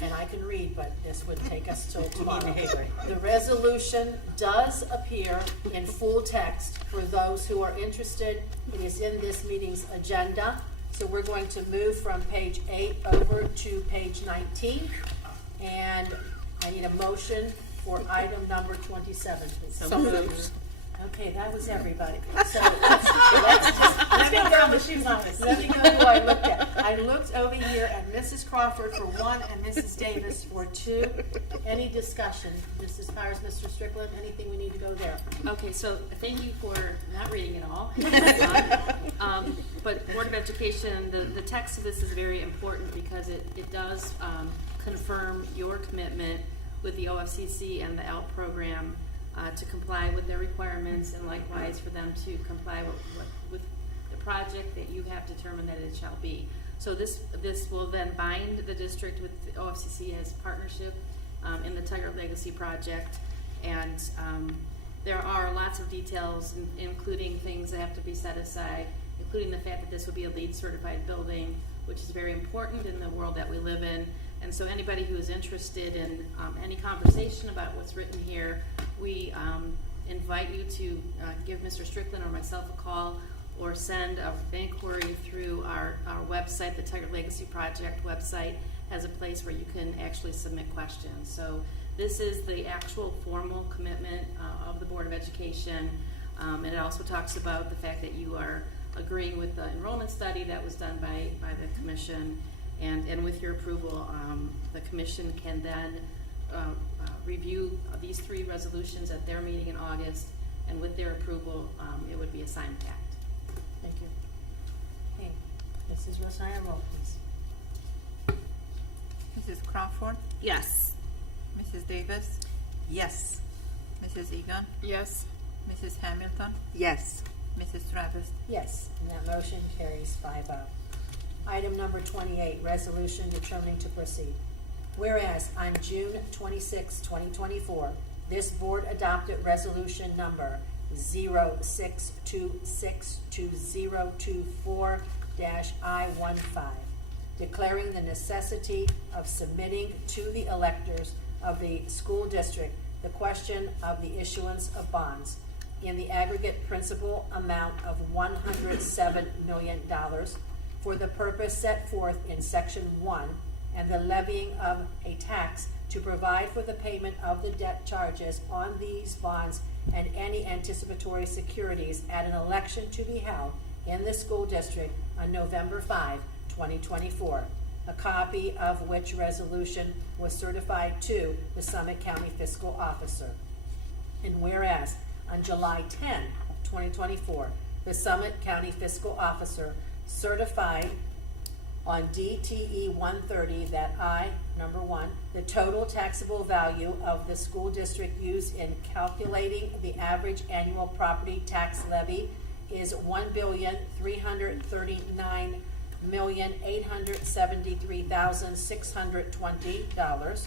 And I can read, but this would take us till tomorrow. Right. The resolution does appear in full text for those who are interested. It is in this meeting's agenda. So we're going to move from page 8 over to page 19. And I need a motion for item number 27, please. So moved. Okay, that was everybody. So let's just, let me go who I looked at. I looked over here at Mrs. Crawford for 1 and Mrs. Davis for 2. Any discussion? Mrs. Powers, Mr. Strickland, anything we need to go there? Okay, so thank you for not reading it all. But Board of Education, the text of this is very important because it does confirm your commitment with the OFCC and the ALP program to comply with their requirements, and likewise for them to comply with the project that you have determined that it shall be. So this will then bind the district with the OFCC as partnership in the Tiger Legacy project. And there are lots of details, including things that have to be set aside, including the fact that this will be a LEED certified building, which is very important in the world that we live in. And so anybody who is interested in any conversation about what's written here, we invite you to give Mr. Strickland or myself a call, or send an inquiry through our website. The Tiger Legacy Project website has a place where you can actually submit questions. So this is the actual formal commitment of the Board of Education. And it also talks about the fact that you are agreeing with the enrollment study that was done by the commission. And with your approval, the commission can then review these 3 resolutions at their meeting in August. And with their approval, it would be a signed pact. Thank you. Okay, Mrs. Rosario, roll please. Mrs. Crawford, Yes. Mrs. Davis, Yes. Mrs. Egan, Yes. Mrs. Hamilton, Yes. Mrs. Travis. Yes, and that motion carries 5-0. Item number 28, resolution determining to proceed. Whereas on June 26, 2024, this board adopted resolution number 06262024-I15, declaring the necessity of submitting to the electors of the school district the question of the issuance of bonds in the aggregate principal amount of $107 million for the purpose set forth in Section 1, and the levying of a tax to provide for the payment of the debt charges on these bonds and any anticipatory securities at an election to be held in the school district on November 5, 2024. A copy of which resolution was certified to the Summit County Fiscal Officer. And whereas on July 10, 2024, the Summit County Fiscal Officer certified on DTE 130 that number 1, the total taxable value of the school district used in calculating the average annual property tax levy is $1,339,873,620,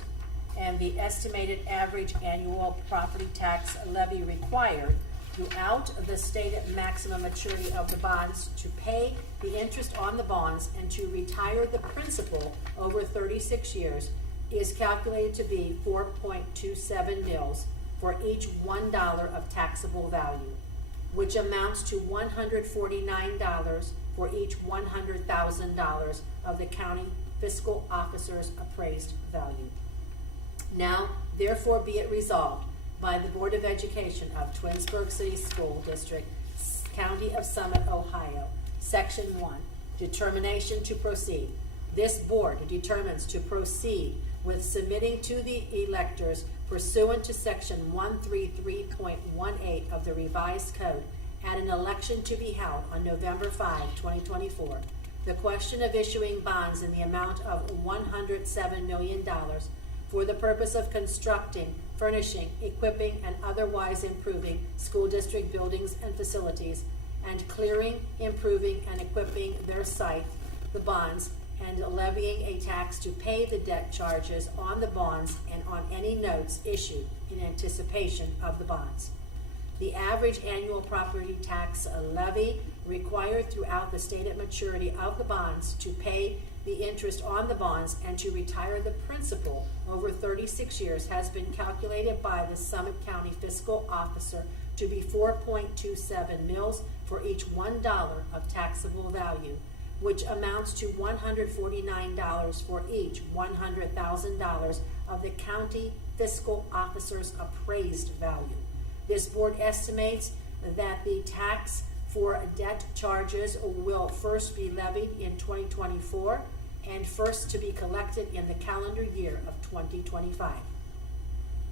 and the estimated average annual property tax levy required throughout the stated maximum maturity of the bonds to pay the interest on the bonds and to retire the principal over 36 years is calculated to be 4.27 mils for each $1 of taxable value, which amounts to $149 for each $100,000 of the county fiscal officer's appraised value. Now, therefore, be it resolved by the Board of Education of Twinsburg City School District, County of Summit, Ohio, Section 1, determination to proceed. This board determines to proceed with submitting to the electors pursuant to Section 133.18 of the revised code at an election to be held on November 5, 2024, the question of issuing bonds in the amount of $107 million for the purpose of constructing, furnishing, equipping, and otherwise improving school district buildings and facilities, and clearing, improving, and equipping their site, the bonds, and levying a tax to pay the debt charges on the bonds and on any notes issued in anticipation of the bonds. The average annual property tax levy required throughout the stated maturity of the bonds to pay the interest on the bonds and to retire the principal over 36 years has been calculated by the Summit County Fiscal Officer to be 4.27 mils for each $1 of taxable value, which amounts to $149 for each $100,000 of the county fiscal officer's appraised value. This board estimates that the tax for debt charges will first be levied in 2024 and first to be collected in the calendar year of 2025.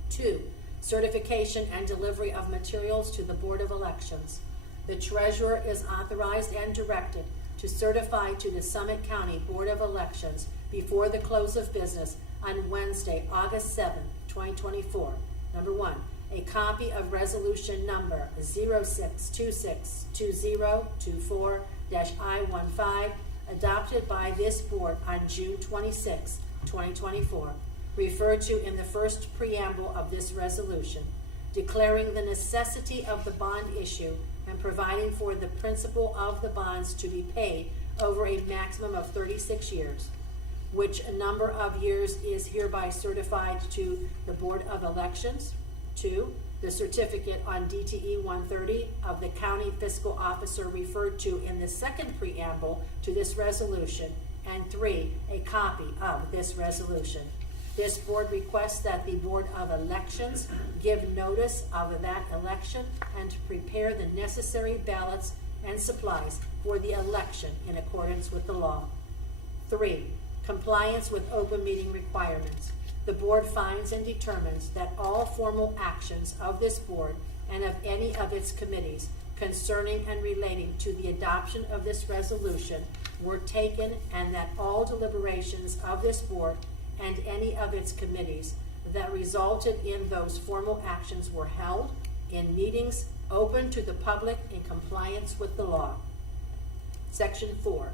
2. Certification and delivery of materials to the Board of Elections. The treasurer is authorized and directed to certify to the Summit County Board of Elections before the close of business on Wednesday, August 7, 2024. Number 1, a copy of resolution number 06262024-I15 adopted by this board on June 26, 2024, referred to in the first preamble of this resolution, declaring the necessity of the bond issue and providing for the principal of the bonds to be paid over a maximum of 36 years, which a number of years is hereby certified to the Board of Elections. 2, the certificate on DTE 130 of the county fiscal officer referred to in the second preamble to this resolution. And 3, a copy of this resolution. This board requests that the Board of Elections give notice of that election and to prepare the necessary ballots and supplies for the election in accordance with the law. 3, compliance with open meeting requirements. The board finds and determines that all formal actions of this board and of any of its committees concerning and relating to the adoption of this resolution were taken, and that all deliberations of this board and any of its committees that resulted in those formal actions were held in meetings open to the public in compliance with the law. Section 4,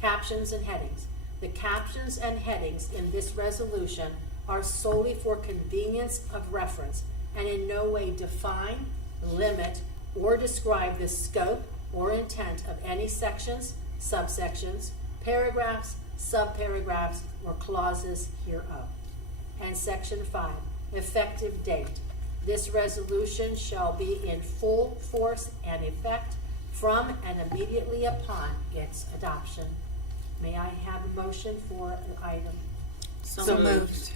captions and headings. The captions and headings in this resolution are solely for convenience of reference and in no way define, limit, or describe the scope or intent of any sections, subsections, paragraphs, subparagraphs, or clauses hereof. And Section 5, effective date. This resolution shall be in full force and effect from and immediately upon its adoption. May I have a motion for the item? So moved.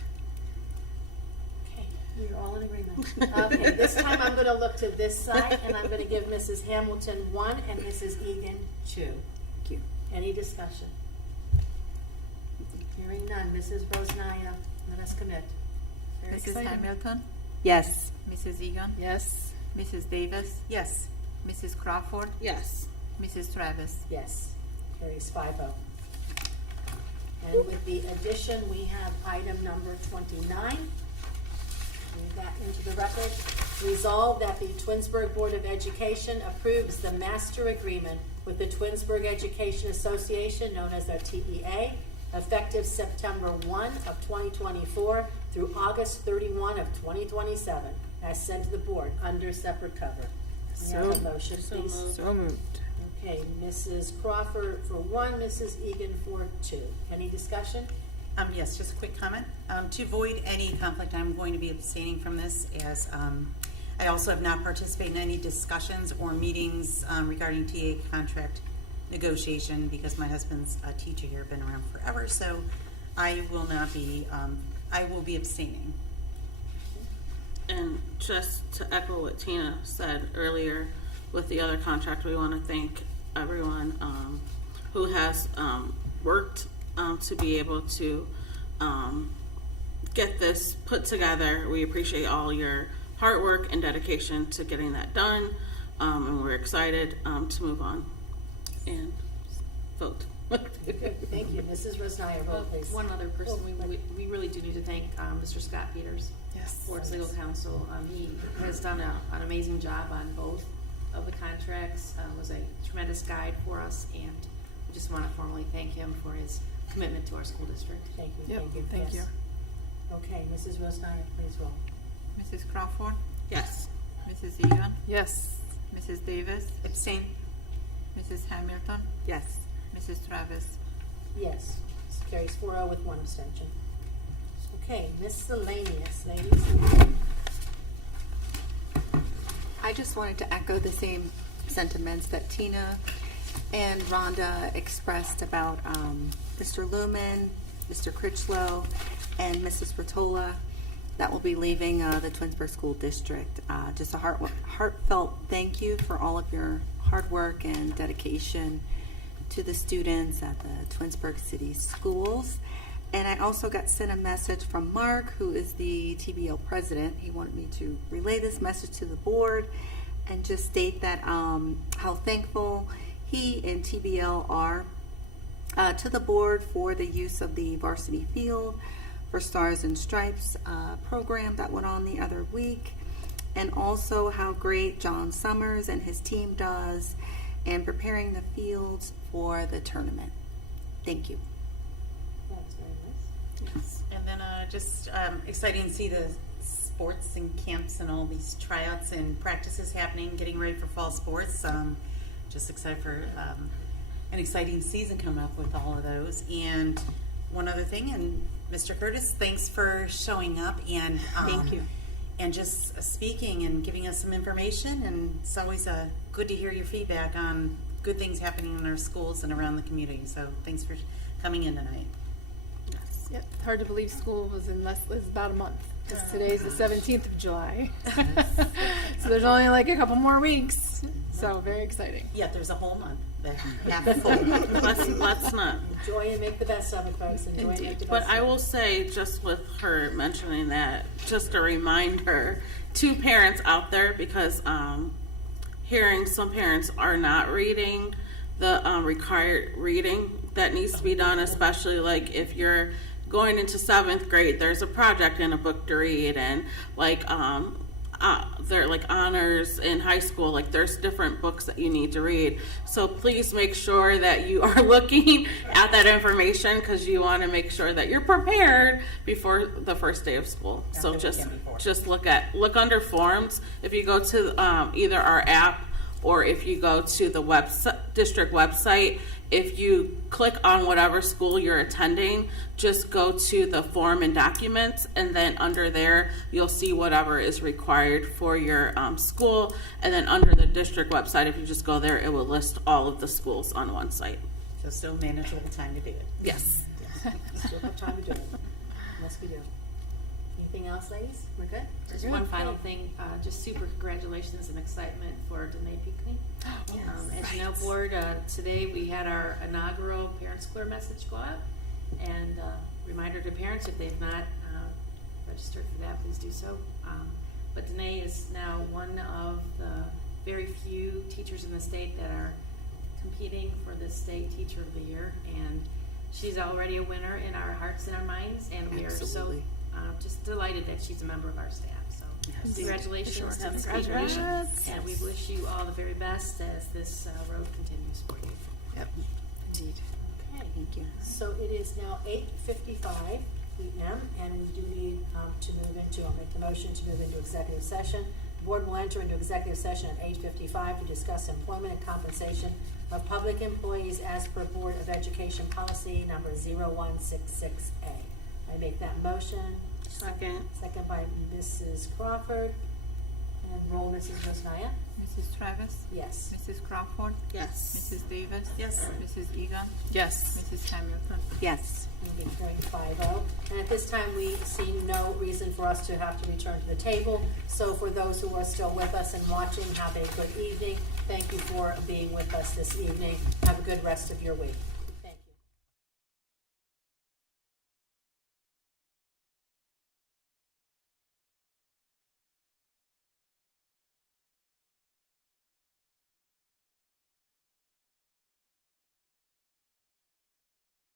Okay, you're all in agreement. Okay, this time I'm going to look to this side, and I'm going to give Mrs. Hamilton 1 and Mrs. Egan 2. Thank you. Any discussion? Hearing none. Mrs. Rosnaya, let us commit. Very Mrs. exciting. Hamilton, Yes. Mrs. Egan, Yes. Mrs. Davis, Yes. Mrs. Crawford, Yes. Mrs. Travis. Yes, carries 5-0. And with the addition, we have item number 29. Read that into the record. Resolved that the Twinsburg Board of Education approves the master agreement with the Twinsburg Education Association, known as our TEA, effective September 1 of 2024 through August 31 of 2027, as sent to the board under separate cover. May I have a motion, please? So moved. Okay, Mrs. Crawford for 1, Mrs. Egan for 2. Any discussion? Yes, just a quick comment. To avoid any conflict, I'm going to be abstaining from this, as I also have not participated in any discussions or meetings regarding TA contract negotiation, because my husband's a teacher here, been around forever, so I will not be, I will be abstaining. And just to echo what Tina said earlier with the other contract, we want to thank everyone who has worked to be able to get this put together. We appreciate all your hard work and dedication to getting that done, and we're excited to move on and vote. Good, thank you. Mrs. Rosnaya, roll please. One other person, we really do need to thank Mr. Scott Peters, Board's legal counsel. He has done an amazing job on both of the contracts, was a tremendous guide for us, and we just want to formally thank him for his commitment to our school district. Thank you, Yep, thank you. thank Yes. you. Okay, Mrs. Rosnaya, please roll. Mrs. Crawford, Yes. Mrs. Egan, Yes. Mrs. Davis, Abstain? Mrs. Hamilton, Yes. Mrs. Travis. Yes, this carries 4-0 with 1 abstention. Okay, miscellaneous, ladies. I just wanted to echo the same sentiments that Tina and Rhonda expressed about Mr. Lumen, Mr. Critchlow, and Mrs. Rottola that will be leaving the Twinsburg School District. Just a heartfelt thank you for all of your hard work and dedication to the students at the Twinsburg City Schools. And I also got sent a message from Mark, who is the TBL president. He wanted me to relay this message to the board and just state that how thankful he and TBL are to the board for the use of the varsity field for Stars and Stripes program that went on the other week, and also how great John Summers and his team does in preparing the fields for the tournament. Thank you. That's very nice. Yes. And then just exciting to see the sports and camps and all these tryouts and practices happening, getting ready for fall sports. Just excited for an exciting season coming up with all of those. And one other thing, and Mr. Curtis, thanks for showing up and Thank you. and just speaking and giving us some information. And it's always good to hear your feedback on good things happening in our schools and around the community. So thanks for coming in tonight. Yep, hard to believe school was in it's about a month. 'Cause today's the 17th of July. So there's only like a couple more weeks. So very exciting. Yeah, there's a whole month. Half full. Let's not. Enjoy and make the best of it, folks. Enjoy and make the best But of I it. will say, just with her mentioning that, just a reminder to parents out there, because hearing some parents are not reading the required reading that needs to be done, especially like if you're going into 7th grade, there's a project and a book to read, and like they're like honors in high school, like there's different books that you need to read. So please make sure that you are looking at that information, because you want to make sure that you're prepared before the first day of school. So the just weekend before. just look under forms. If you go to either our app or if you go to the district website, if you click on whatever school you're attending, just go to the form and documents, and then under there you'll see whatever is required for your school, and then under the district website, if you just go there, it will list all of the schools on one site. So still manageable time to do it. Yes. Still have time to do it. Yes, we do. Anything else, ladies? We're good? Just one final thing, just super congratulations and excitement for Danae Pinckney. As you know, board, today we had our inaugural Parents Clear message go out, and reminder to parents, if they've not registered for that, please do so. But Danae is now one of the very few teachers in the state that are competing for the State Teacher of the Year, and she's already a winner in our hearts and our minds, and we are so just delighted that she's a member of our staff. So congratulations, Congratulations. and we wish you all the very best as this road continues for you. Yep, indeed. Okay. Thank you. So it is now 8:55 p.m. and we do need to move into, I'll make the motion to move into executive session. The board will enter into executive session at 8:55 to discuss employment and compensation of public employees as per Board of Education Policy number 0166A. I make that motion. Second. Second by Mrs. Crawford. And roll Mrs. Josiah. Mrs. Travis? Yes. Mrs. Crawford? Yes. Mrs. Davis? Yes. Mrs. Egan? Yes. Mrs. Hamilton? Yes. We'll be carrying 5-0. And at this time, we see no reason for us to have to return to the table. So for those who are still with us and watching, have a good evening. Thank you for being with us this evening. Have a good rest of your week.